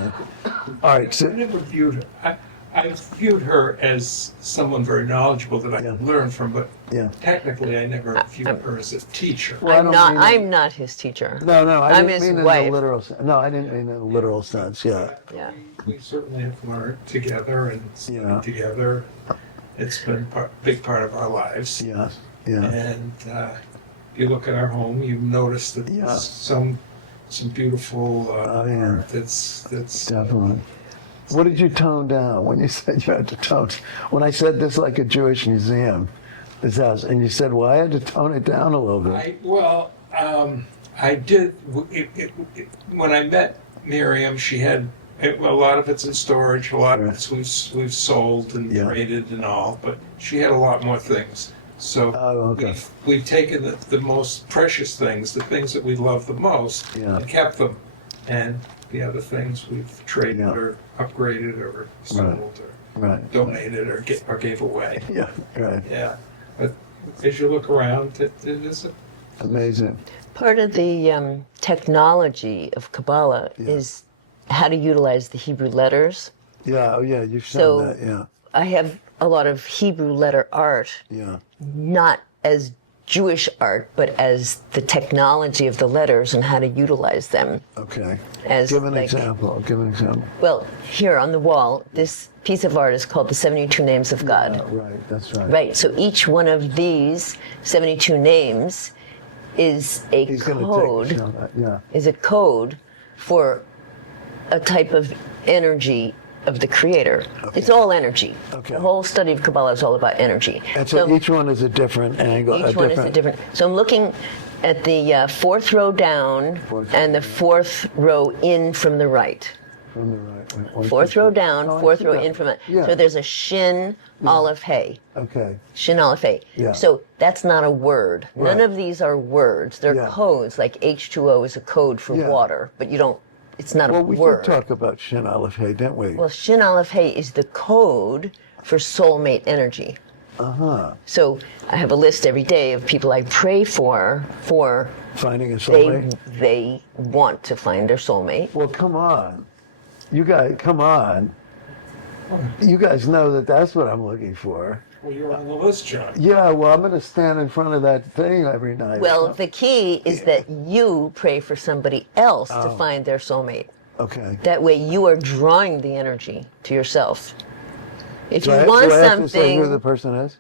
right. I So, never viewed her. I viewed her as someone very knowledgeable that I could learn from, but Yeah. technically I never viewed her as a teacher. Well, I don't mean that- I'm not his teacher. no, I I'm didn't his mean in wife. the literal sense. No, I didn't mean in the literal sense. Yeah. Yeah. We certainly have learned together and studied Yeah. together. It's been a big part of our lives. Yeah. Yeah. And if you look at our home, you notice that Yeah. there's some beautiful yeah. art that's Definitely. What did you tone down when you said you had to tone? When I said this like a Jewish museum, this house, and you said, well, I had to tone it down a little bit. I did. When I met Miriam, she had a lot of it's in storage. A lot of it's we've sold and Yeah. traded and all, but she had a lot more things. So Oh, okay. we've taken the most precious things, the things that we love the most, Yeah. and kept them. And the other things we've traded Yeah. or upgraded or sold or Right. donated or gave away. Yeah. Right. Yeah. But as you look around, it is Amazing. Part of the technology of Kabbalah Yeah. is how to utilize the Hebrew letters. Yeah. Oh, yeah. You've shown So that. Yeah. I have a lot of Hebrew letter art, Yeah. not as Jewish art, but as the technology of the letters and how to utilize them. Okay. As Give an like- example. Give an example. Well, here on the wall, this piece of art is called the 72 Names of God. Right. That's right. Right, so each one of these 72 names is a He's going to code. show that. Yeah. Is a code for a type of energy of the Creator. Okay. It's all energy. Okay. The whole study of Kabbalah is all about energy. And so each one is a different angle. Each one is a different. So I'm looking at the fourth row down Fourth and row the fourth row in from the right. From the right. One, Fourth two, row three. down, Oh, I fourth see row that. in from it. Yeah. So there's a Shin, Aleph, Hey. Okay. Shin, Aleph, Hey. Yeah. So that's not a word. None Right. of these are words. They're Yeah. codes, like H2O is a code for Yeah. water, but you don't, it's not Well, a we word. did talk about Shin Aleph Hey, didn't we? Well, Shin, Aleph, Hey is the code for soulmate energy. Uh-huh. So I have a list every day of people I pray for Finding a they soulmate. they want to find their soulmate. Well, come on. You guys, come on. You guys know that that's what I'm looking for. well, you're on the list, John. Yeah, well, I'm going to stand in front of that thing every night. Well, the key is that you pray for somebody else to Oh. find their soulmate. Okay. That way you are drawing the energy to yourself. If Do you I, want do I have to say who the something, person is?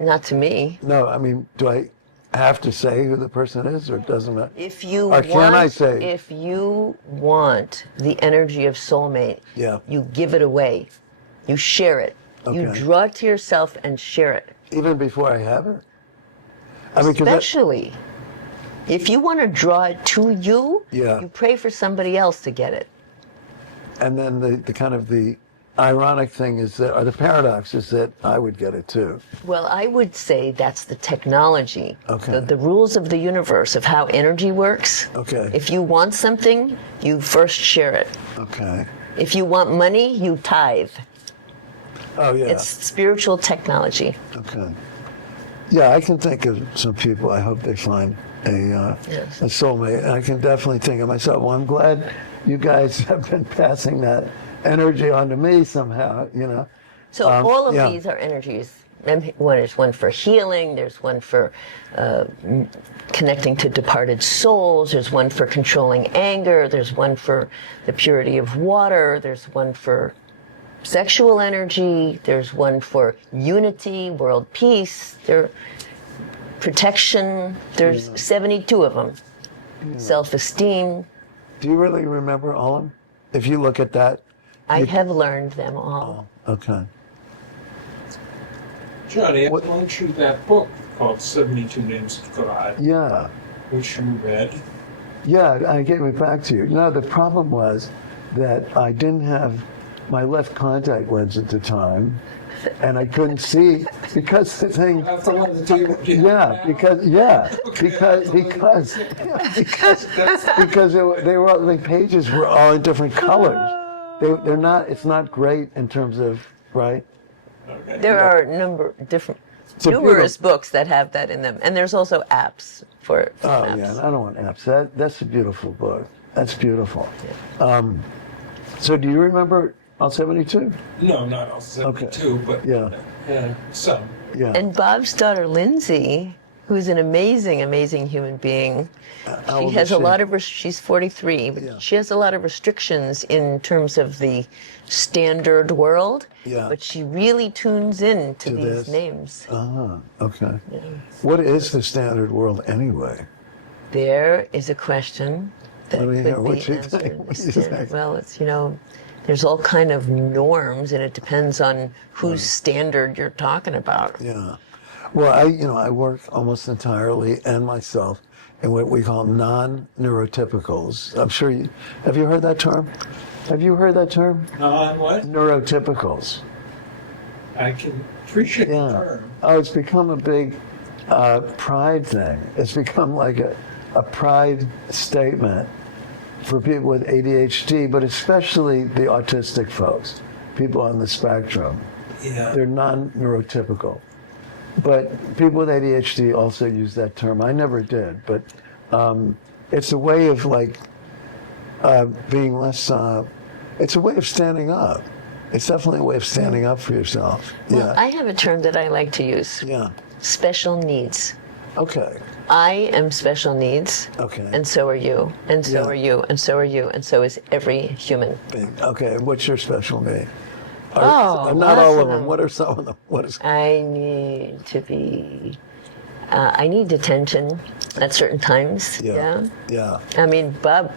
not to me. No, I mean, do I have to say who the person is, or it doesn't matter? If you Or want, can I say- if you want the energy of soulmate, Yeah. you give it away. You share it. You Okay. draw it to yourself and share it. Even before I have it? I mean, 'cause that- Especially if you want to draw it to you, Yeah. you pray for somebody else to get it. and then the kind of the ironic thing is that, or the paradox is that I would get it too. Well, I would say that's the technology, Okay. the rules of the universe, of how energy works. Okay. If you want something, you first share it. Okay. If you want money, you tithe. Oh, yeah. It's spiritual technology. Okay. Yeah, I can think of some people. I hope they find Yes. a soulmate. I can definitely think of myself. Well, I'm glad you guys have been passing that energy on to me somehow, you know. So all of yeah. these are energies. There's one for healing. There's one for connecting to departed souls. There's one for controlling anger. There's one for the purity of water. There's one for sexual energy. There's one for unity, world peace. Protection. There's 72 of them. Self-esteem. Do you really remember all of them? If you look at that. I have learned them all. Okay. Johnny, I What- loaned you that book called 72 Names of God, Yeah. which you read. Yeah, I gave it back to you. No, the problem was that I didn't have my left contact lens at the time, and I couldn't see because the thing. That's the one that you Yeah, because they were all, the pages were all in different colors. They're not. It's not great in terms of right. Okay. There are numerous books that have that in them, and there's also apps for Oh apps. yeah, I don't want apps. That's a beautiful book. That's beautiful. So do you remember all 72? No, not all 72, but Yeah. some. Yeah. And Bob's daughter Lindsay, who's an amazing, amazing human being, How she old has is a she? lot of she's 43, but Yeah. she has a lot of restrictions in terms of the standard world. Yeah. But she really tunes in to To these this. names. Okay. What is the standard world anyway? There is a question that Let me hear could what be you answered. think. in the What do you standard. think? Well, it's there's all kind of norms, and it depends on whose standard you're talking about. Yeah. Well, I work almost entirely and myself in what we call non-neurotypicals. I'm sure have you heard that term? Have you heard that term? On what? Neurotypicals. I can appreciate the Yeah. term. Oh, it's become a big pride thing. It's become like a pride statement for people with ADHD, but especially the autistic folks, people on the spectrum. Yeah. They're non-neurotypical. But people with ADHD also use that term. I never did, but it's a way of being less. It's a way of standing up. It's definitely a way of standing up for yourself. Well, Yeah. I have a term that I like to use: Yeah. special needs. Okay. I am special needs, Okay. and so are you, and so Yeah. are you, and so are you, and so is every human. Okay. What's your special need? Oh, Not lots all of of them. them. What are some of them? What is? I need to be. I need attention at certain times. Yeah. Yeah. I mean, Bob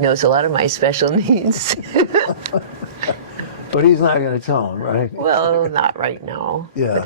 knows a lot of my special needs. But he's not going to tell them, right? Well, not right now. Yeah. But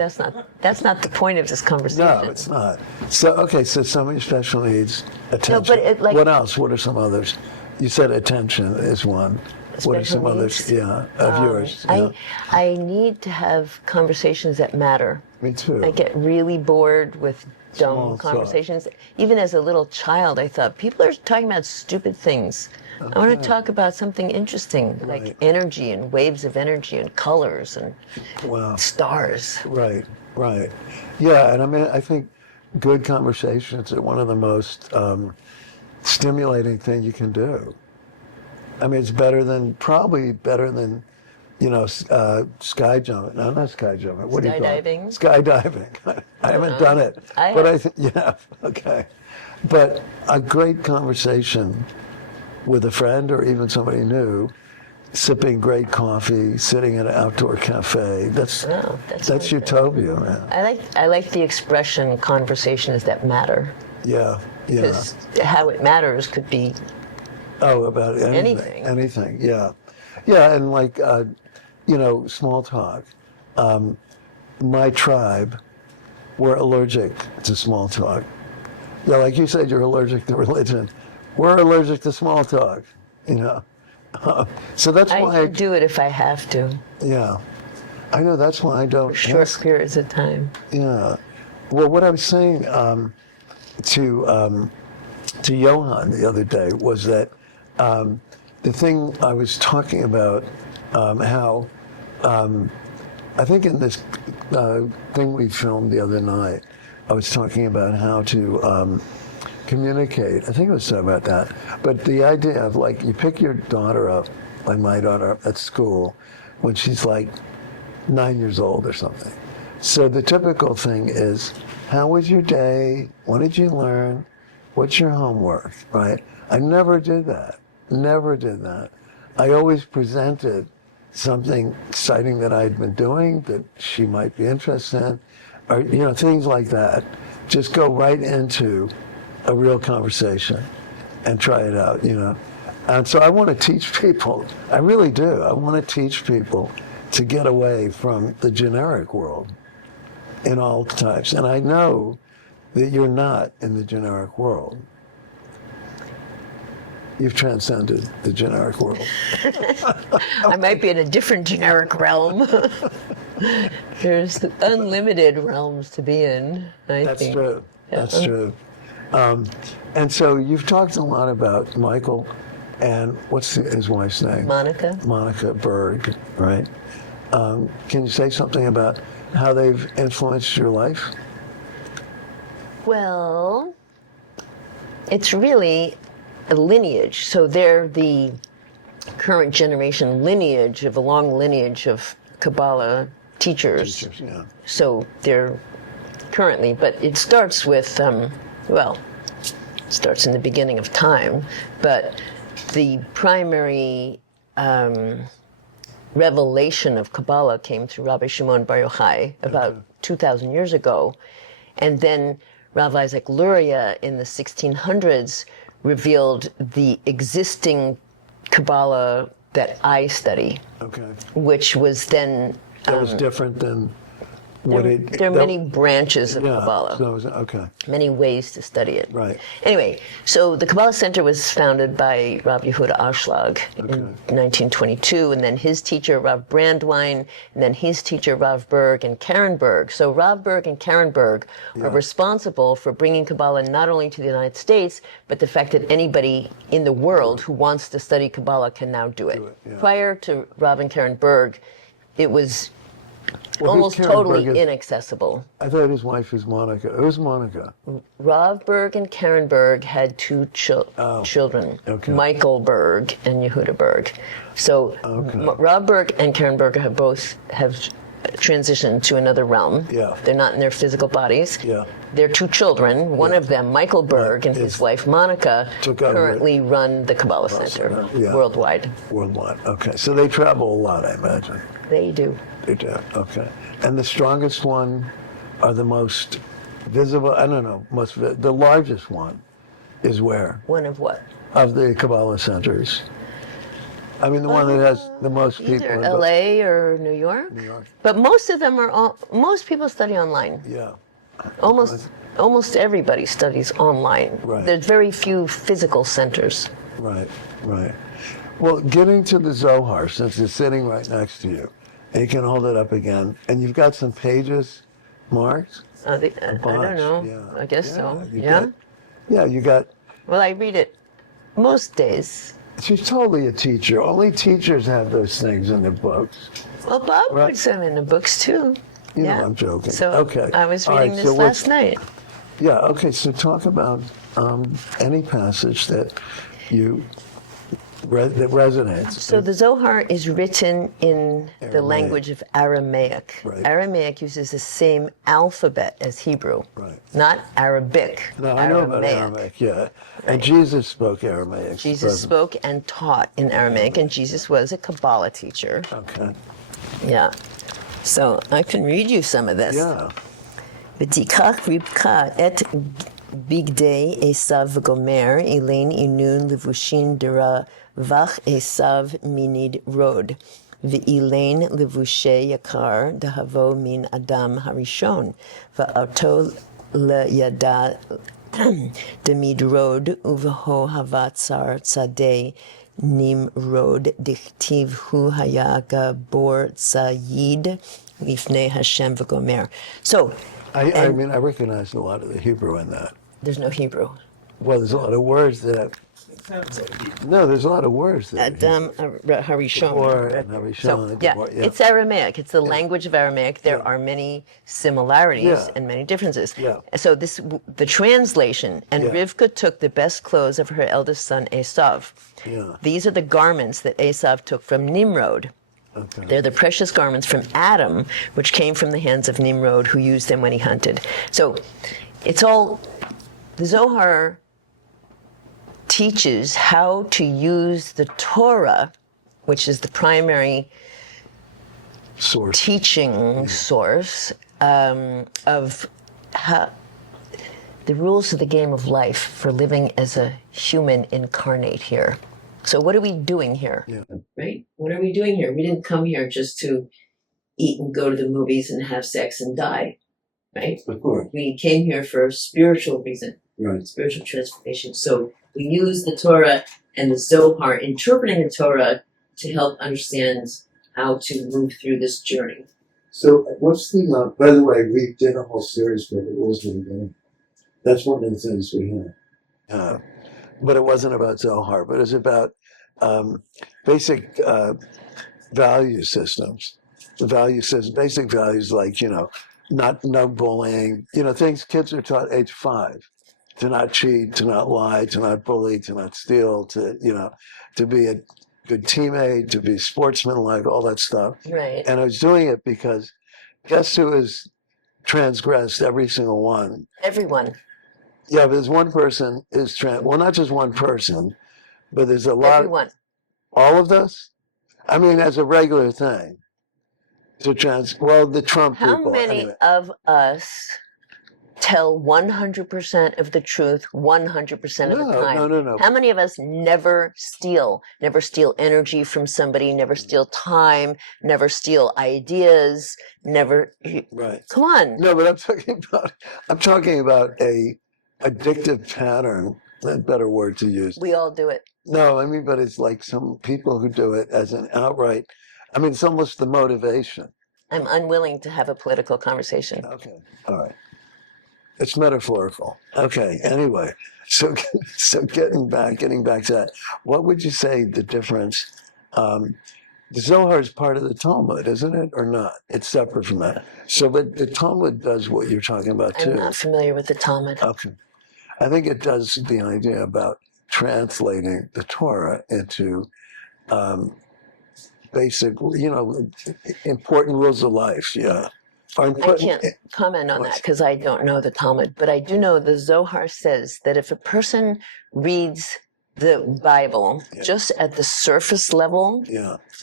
that's not the point of this conversation. No, it's not. So okay, so some of your special needs, attention. but it, like- what else? What are some others? You said attention is one. What are some Special others? needs? Yeah, of yours. Yeah. I need to have conversations that matter. Me too. I get really bored with dumb Small talk. conversations. Even as a little child, I thought people are talking about stupid things. I want to talk about something interesting, Right. like energy and waves of energy and colors and Wow. stars. Right. Right. Yeah, and I mean, I think good conversations are one of the most stimulating thing you can do. I mean, it's probably better than, sky jumping. No, not sky jumping. What do you call it? Skydiving? Skydiving. I haven't done it. I But have. yeah, okay. But a great conversation with a friend or even somebody new, sipping great coffee, sitting in an outdoor cafe, that's Oh, that sounds good. utopia, man. I like the expression conversations that matter, Yeah, yeah. because how it matters could be Oh, about anything. Anything. Anything, yeah. Yeah, and small talk. My tribe, we're allergic to small talk. Yeah, like you said, you're allergic to religion. We're allergic to small talk, So that's I why, can do it if I have to, yeah. I know that's why I don't short ask. periods of time. Yeah. Well, what I was saying to Johan the other day was that the thing I was talking about, how I think in this thing we filmed the other night, I was talking about how to communicate. I think it was about that. But the idea of you pick your daughter up, like my daughter up at school, when she's like 9 years old or something. So the typical thing is, how was your day? What did you learn? What's your homework, right? I never did that. Never did that. I always presented something exciting that I'd been doing that she might be interested in, or, things like that. Just go right into a real conversation and try it out, And so I want to teach people, I really do. I want to teach people to get away from the generic world in all types. And I know that you're not in the generic world. You've transcended the generic world. I might be in a different generic realm. There's unlimited realms to be in, I That's think. true. Yeah. That's true. And so you've talked a lot about Michael and what's his wife's name? Monica? Monica Berg, right? Can you say something about how they've influenced your life? Well, it's really a lineage. So they're the current generation lineage of a long lineage of Kabbalah teachers. Yeah. So they're currently, but it starts with, well, it starts in the beginning of time, but the primary revelation of Kabbalah came through Rabbi Shimon Bar Yochai about 2,000 years ago. And then Rav Isaac Luria in the 1600s revealed the existing Kabbalah that I study, Okay. which was then... That was different than what it... there are many branches of Yeah, Kabbalah. so that was, okay. Many ways to study it. Right. Anyway, so the Kabbalah Center was founded by Rav Yehuda Ashlag in 1922, and then his teacher, Rav Brandwein, and then his teacher, Rav Berg and Karen Berg. So Rav Berg and Karen Berg are responsible for bringing Kabbalah not only to the United States, but the fact that anybody in the world who wants to study Kabbalah can now do it. Yeah. Prior to Rav and Karen Berg, it was Well, who's almost Karen totally Berg? inaccessible. I thought his wife was Monica. Who's Monica? Rav Berg and Karen Berg had two children, Okay. Michael Berg and Yehuda Berg. So Rav Berg and Karen Berg have transitioned to another realm. Yeah. They're not in their physical bodies. Yeah. Their two children, one of them, Michael Berg, and his wife Monica, Took over currently run the Kabbalah Center yeah. worldwide. Worldwide. Okay. So they travel a lot, I imagine. They do. They do. Okay. And the strongest one are the most visible, I don't know, the largest one is where? One of what? Of the Kabbalah centers. I mean, the one that has the most people. Either LA or New York. New York. But most of them are most people study online. Yeah. Almost everybody studies online. Right. There's very few physical centers. Right. Right. Well, getting to the Zohar, since it's sitting right next to you, and you can hold it up again, and you've got some pages marked. I don't know. Yeah. I guess so. You Yeah. you got. Well, I read it most days. She's totally a teacher. Only teachers have those things in their books. Well, Bob Right. puts them in the books too. You yeah. know, I'm joking. So Okay. I was All reading right, this so last night. Yeah. Okay. So talk about any passage that that resonates. So the Zohar is written in the Aramaic. language of Aramaic. Right. Aramaic uses the same alphabet as Hebrew, Right. not Arabic. No, I know about Aramaic. Yeah. And Jesus spoke Aramaic. Jesus spoke and taught in Aramaic, and Jesus was a Kabbalah teacher. Okay. Yeah. So I can read you some of this. Yeah. ותיקח רבקה את בגדי עשיו וגומר, אילן עינון לבושין דרווח עשיו מניד רוד, ואילן לבושי יקר דהבו מן אדם הראשון, ואותו לידע דמדרוד, ובהו הווה צר צדי נמרוד, דכתיב הוא היה גבור צייד לפני השם וגומר. So, I mean, I recognize a lot of the Hebrew in that. there's no Hebrew. Well, there's a lot of words that No, there's a lot of words that Adam Harishon. Or Harishon. So, yeah, it's Aramaic. It's the language of Aramaic. There are many similarities and many differences. Yeah. So the translation, and Rivka took the best clothes of her eldest son Esav. Yeah. These are the garments that Esav took from Nimrod. Okay. They're the precious garments from Adam, which came from the hands of Nimrod, who used them when he hunted. So it's all, the Zohar teaches how to use the Torah, which is the primary Source. teaching source of how, the rules of the game of life for living as a human incarnate here. So what are we doing here? Yeah. Right? What are we doing here? We didn't come here just to eat and go to the movies and have sex and die. right? Of course. We came here for a spiritual reason, Right. spiritual transformation. So we use the Torah and the Zohar, interpreting the Torah to help understand how to move through this journey. So what's the, by the way, we did a whole series for the rules of the game. That's one of the things we had. But it wasn't about Zohar, but it was about basic value systems. The value systems, basic values like, no bullying, things kids are taught age 5. To not cheat, to not lie, to not bully, to not steal, to be a good teammate, to be sportsmanlike, all that stuff. Right. And I was doing it because guess who has transgressed every single one? Everyone. Yeah, but there's one person is well, not just one person, but there's a lot. Everyone. All of us? I mean, as a regular thing. Well, the Trump How people. many Anyway. of us tell 100% of the truth 100% of the time? No. How many of us never steal energy from somebody, never steal time, never steal ideas, never. Right. Come on. No, but I'm talking about a addictive pattern. That's a better word to use. We all do it. No, I mean, but it's like some people who do it as an outright. I mean, it's almost the motivation. I'm unwilling to have a political conversation. Okay. All right. It's metaphorical. Okay. Anyway, so getting back to that, what would you say the difference? The Zohar is part of the Talmud, isn't it, or not? It's separate from that. So, but the Talmud does what you're talking about too. I'm not familiar with the Talmud. Okay. I think it does the idea about translating the Torah into basic, important rules of life. Yeah. I can't comment on that because I don't know the Talmud, but I do know the Zohar says that if a person reads the Bible just at the surface level,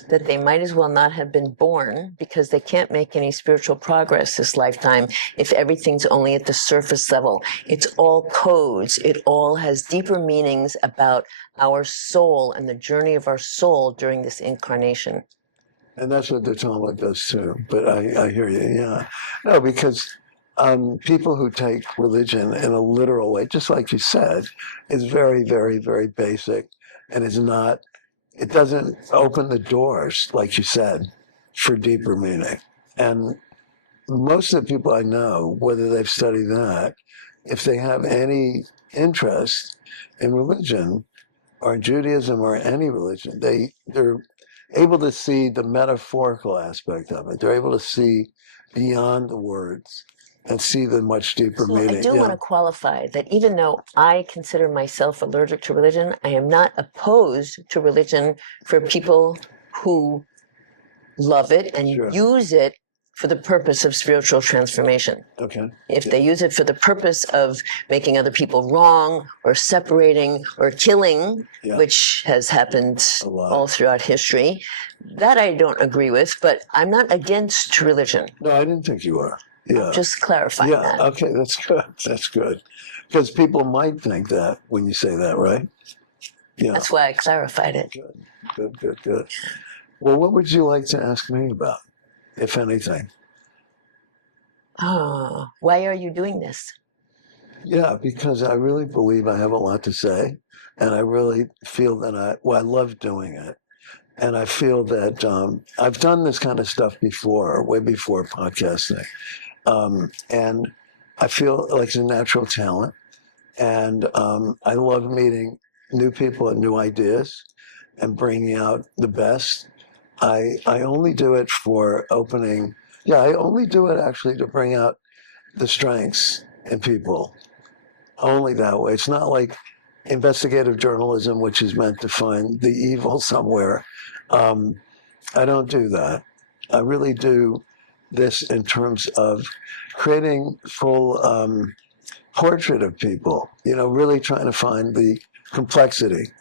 that they might as well not have been born because they can't make any spiritual progress this lifetime if everything's only at the surface level. It's all codes. It all has deeper meanings about our soul and the journey of our soul during this incarnation. And that's what the Talmud does too. But I hear you, yeah. No, because people who take religion in a literal way, just like you said, is very, very, very basic, and it doesn't open the doors, like you said, for deeper meaning. And most of the people I know, whether they've studied that, if they have any interest in religion or in Judaism or any religion, they're able to see the metaphorical aspect of it. They're able to see beyond the words and see the much deeper meaning. I do want to qualify that even though I consider myself allergic to religion, I am not opposed to religion for people who love it and use it for the purpose of spiritual transformation. Okay. If they use it for the purpose of making other people wrong or separating or killing, which has happened all throughout history, that I don't agree with, but I'm not against religion. No, I didn't think you were. Yeah. Just clarifying that. Okay, that's good. That's good. Because people might think that when you say that, right? Yeah. That's why I clarified it. Good. Well, what would you like to ask me about, if anything? Why are you doing this? Yeah, because I really believe I have a lot to say, and I really feel that I love doing it. And I feel that I've done this kind of stuff before, way before podcasting. And I feel like it's a natural talent. And I love meeting new people and new ideas and bringing out the best. I only do it for opening. Yeah, I only do it actually to bring out the strengths in people. Only that way. It's not like investigative journalism, which is meant to find the evil somewhere. I don't do that. I really do this in terms of creating full portrait of people, really trying to find the complexity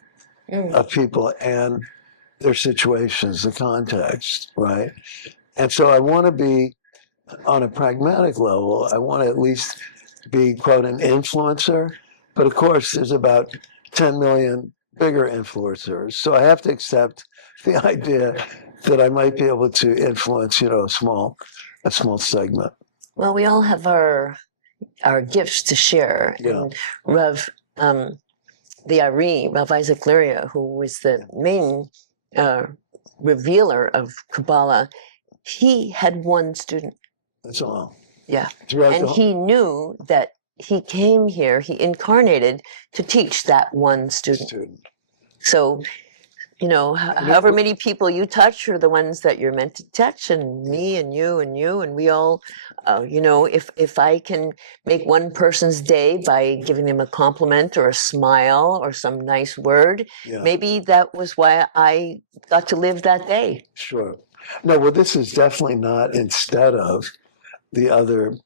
of people and their situations, the context, right? And so I want to be, on a pragmatic level, I want to at least be, quote, an influencer. But of course, there's about 10 million bigger influencers. So I have to accept the idea that I might be able to influence, a small segment. Well, we all have our gifts to share. Yeah. And Rav, the Ari, Rav Isaac Luria, who was the main revealer of Kabbalah, he had one student. That's all. Yeah. Throughout And the he knew that he came here, he incarnated to teach that one student. So, you know, however many people you touch are the ones that you're meant to touch, and me and you, and we all, you know, if I can make one person's day by giving them a compliment or a smile or some nice word, maybe that was why I got to live that day. Sure. No, well, this is definitely not instead of the other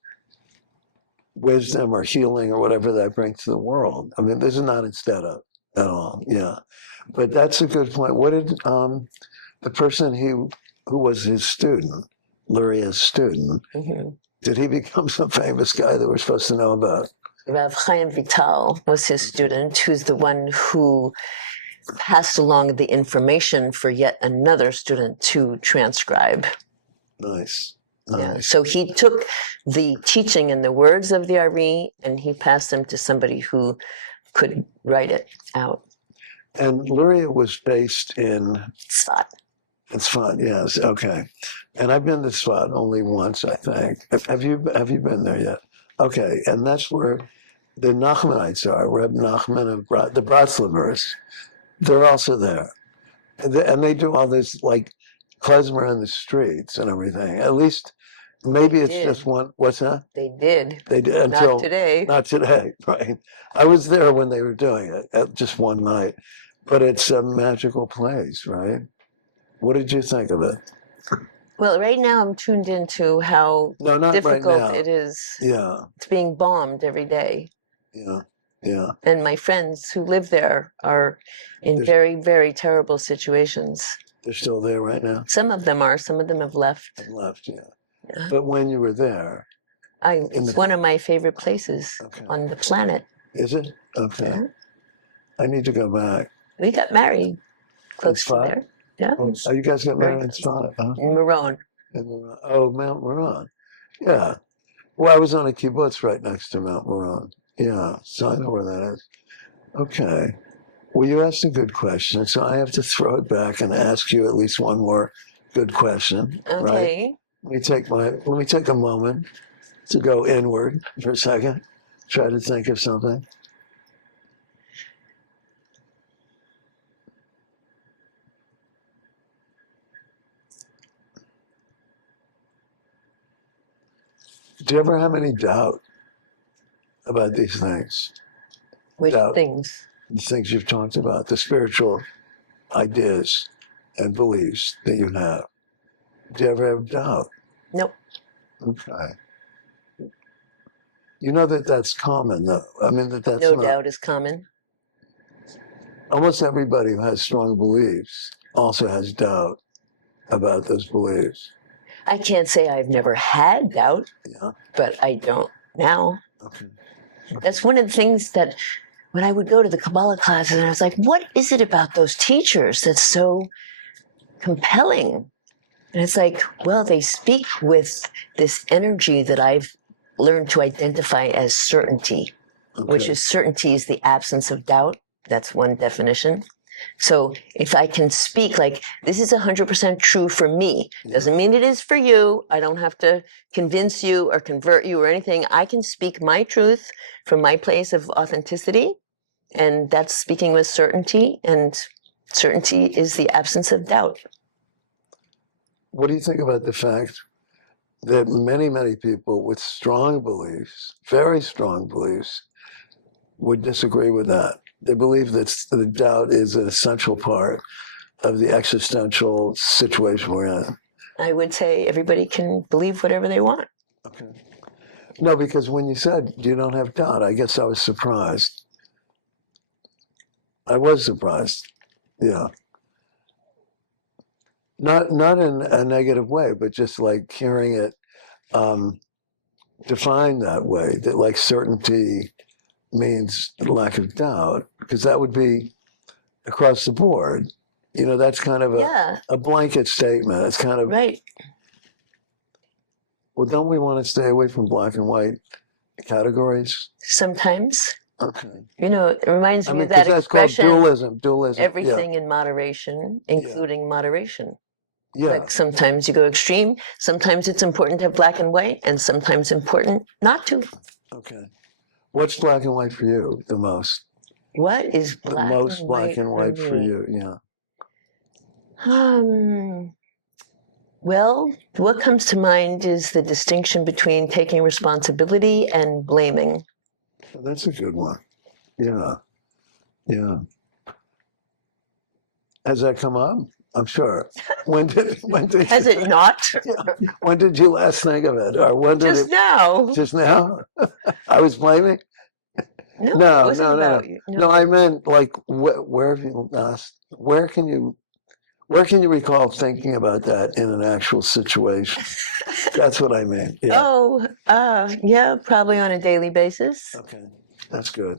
wisdom or healing or whatever that I bring to the world. I mean, this is not instead of at all. Yeah. But that's a good point. What did the person who was his student, Luria's student, did he become some famous guy that we're supposed to know about? Rav Chaim Vital was his student, who's the one who passed along the information for yet another student to transcribe. Nice. Yeah. So he took the teaching and the words of the Ari and he passed them to somebody who could write it out. And Luria was based in Tzfat. It's fun, yes. Okay. And I've been to Tzfat only once, I think. Have you been there yet? Okay. And that's where the Nachmanites are, Reb Nachman of the Bratslevers. They're also there. And they do all this like klezmer in the streets and everything. At least maybe it's just one. What's that? They did. They did until not today. Not today, right? I was there when they were doing it at just one night, but it's a magical place, right? What did you think of it? Well, right now I'm tuned into how difficult it is. Yeah, it's being bombed every day. Yeah, yeah. And my friends who live there are in very, very terrible situations. They're still there right now? Some of them are. Some of them have left. Yeah. But when you were there? It's one of my favorite places on the planet. Is it? Okay. Yeah. I need to go back. We got married close to there. Yeah. Oh, you guys got married in Tzfat, huh? In Meron. Oh, Mount Meron. Yeah. Well, I was on a kibbutz right next to Mount Meron. Yeah, so I know where that is. Okay. Well, you asked a good question, so I have to throw it back and ask you at least one more good question. Okay. Right? Let me take a moment to go inward for a second. Try to think of something. Do you ever have any doubt about these things? Which things? The things you've talked about, the spiritual ideas and beliefs that you have. Do you ever have doubt? Nope. Okay. You know that that's common, though. I mean, that's no doubt is common. Almost everybody who has strong beliefs also has doubt about those beliefs. I can't say I've never had doubt, but I don't now. Okay. That's one of the things that when I would go to the Kabbalah classes, and I was like, what is it about those teachers that's so compelling? And it's like, well, they speak with this energy that I've learned to identify as certainty, which is certainty is the absence of doubt. That's one definition. So if I can speak like, this is 100% true for me, doesn't mean it is for you. I don't have to convince you or convert you or anything. I can speak my truth from my place of authenticity, and that's speaking with certainty, and certainty is the absence of doubt. What do you think about the fact that many, many people with strong beliefs, very strong beliefs, would disagree with that? They believe that the doubt is an essential part of the existential situation we're in. I would say everybody can believe whatever they want. Okay. No, because when you said you don't have doubt, I guess I was surprised. I was surprised. Yeah. Not in a negative way, but just like hearing it defined that way, that like certainty means lack of doubt, because that would be across the board. You know, that's kind of a blanket statement. It's kind of right. Well, don't we want to stay away from black and white categories? Sometimes, Okay. it reminds I me mean, of that 'cause that's called expression, dualism. everything in moderation, including moderation. Yeah. Like sometimes you go extreme, sometimes it's important to have black and white, and sometimes important not to. Okay. What's black and white for you the most? What is The black most and black and white for me? you, yeah. Well, what comes to mind is the distinction between taking responsibility and blaming. That's a good one. Yeah. Yeah. Has that come up? I'm sure. When did Has it not? when did you last think of it? Or when did Just now. just now? I was blaming? No, it No, wasn't no, no, about no. you. No, I meant like where have you last where can you recall thinking about that in an actual situation? That's what I mean. Yeah. Oh, yeah, probably on a daily basis. Okay. That's good.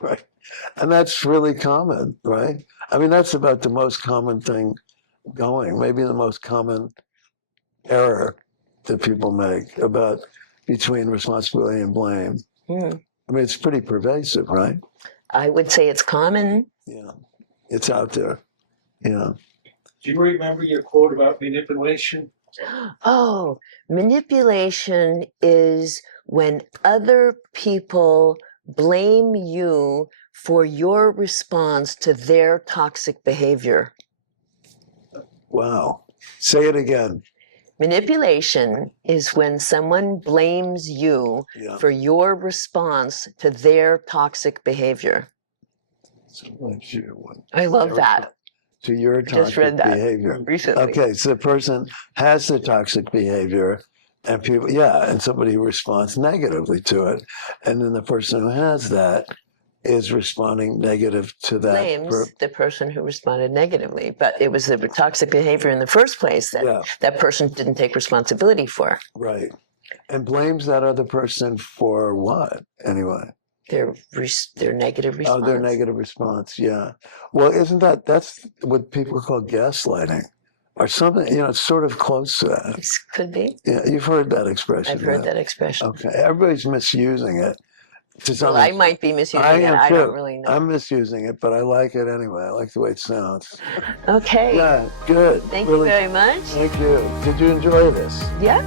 Right. And that's really common, right? I mean, that's about the most common thing going, maybe the most common error that people make about between responsibility and blame. Hmm. I mean, it's pretty pervasive, right? I would say it's common. Yeah. It's out there. Yeah. Do you remember your quote about manipulation? Oh, manipulation is when other people blame you for your response to their toxic behavior. Wow. Say it again. Manipulation is when someone blames you Yeah. for your response to their toxic behavior. So what's your one? I love that. To your Just read toxic that behavior. recently. Okay, so the person has the toxic behavior and people, and somebody responds negatively to it. And then the person who has that is responding negative to that. Blames the person who responded negatively, but it was the toxic behavior in the first place that that person didn't take responsibility for. Right. And blames that other person for what, anyway? Their negative response. Oh, their negative response, yeah. Well, that's what people call gaslighting or something, it's sort of close to that. It could be. Yeah, you've heard that expression. I've heard that expression. Okay, everybody's misusing it. Well, I might be misusing it. I don't really know. I'm misusing it, but I like it anyway. I like the way it sounds. Okay. Yeah, good. Thank you very much. Thank you. Did you enjoy this? Yeah.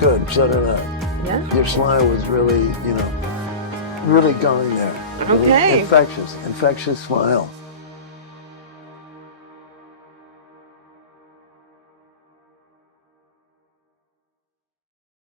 Good. So did I. Yeah. Your smile was really, really going there. Okay. Infectious smile.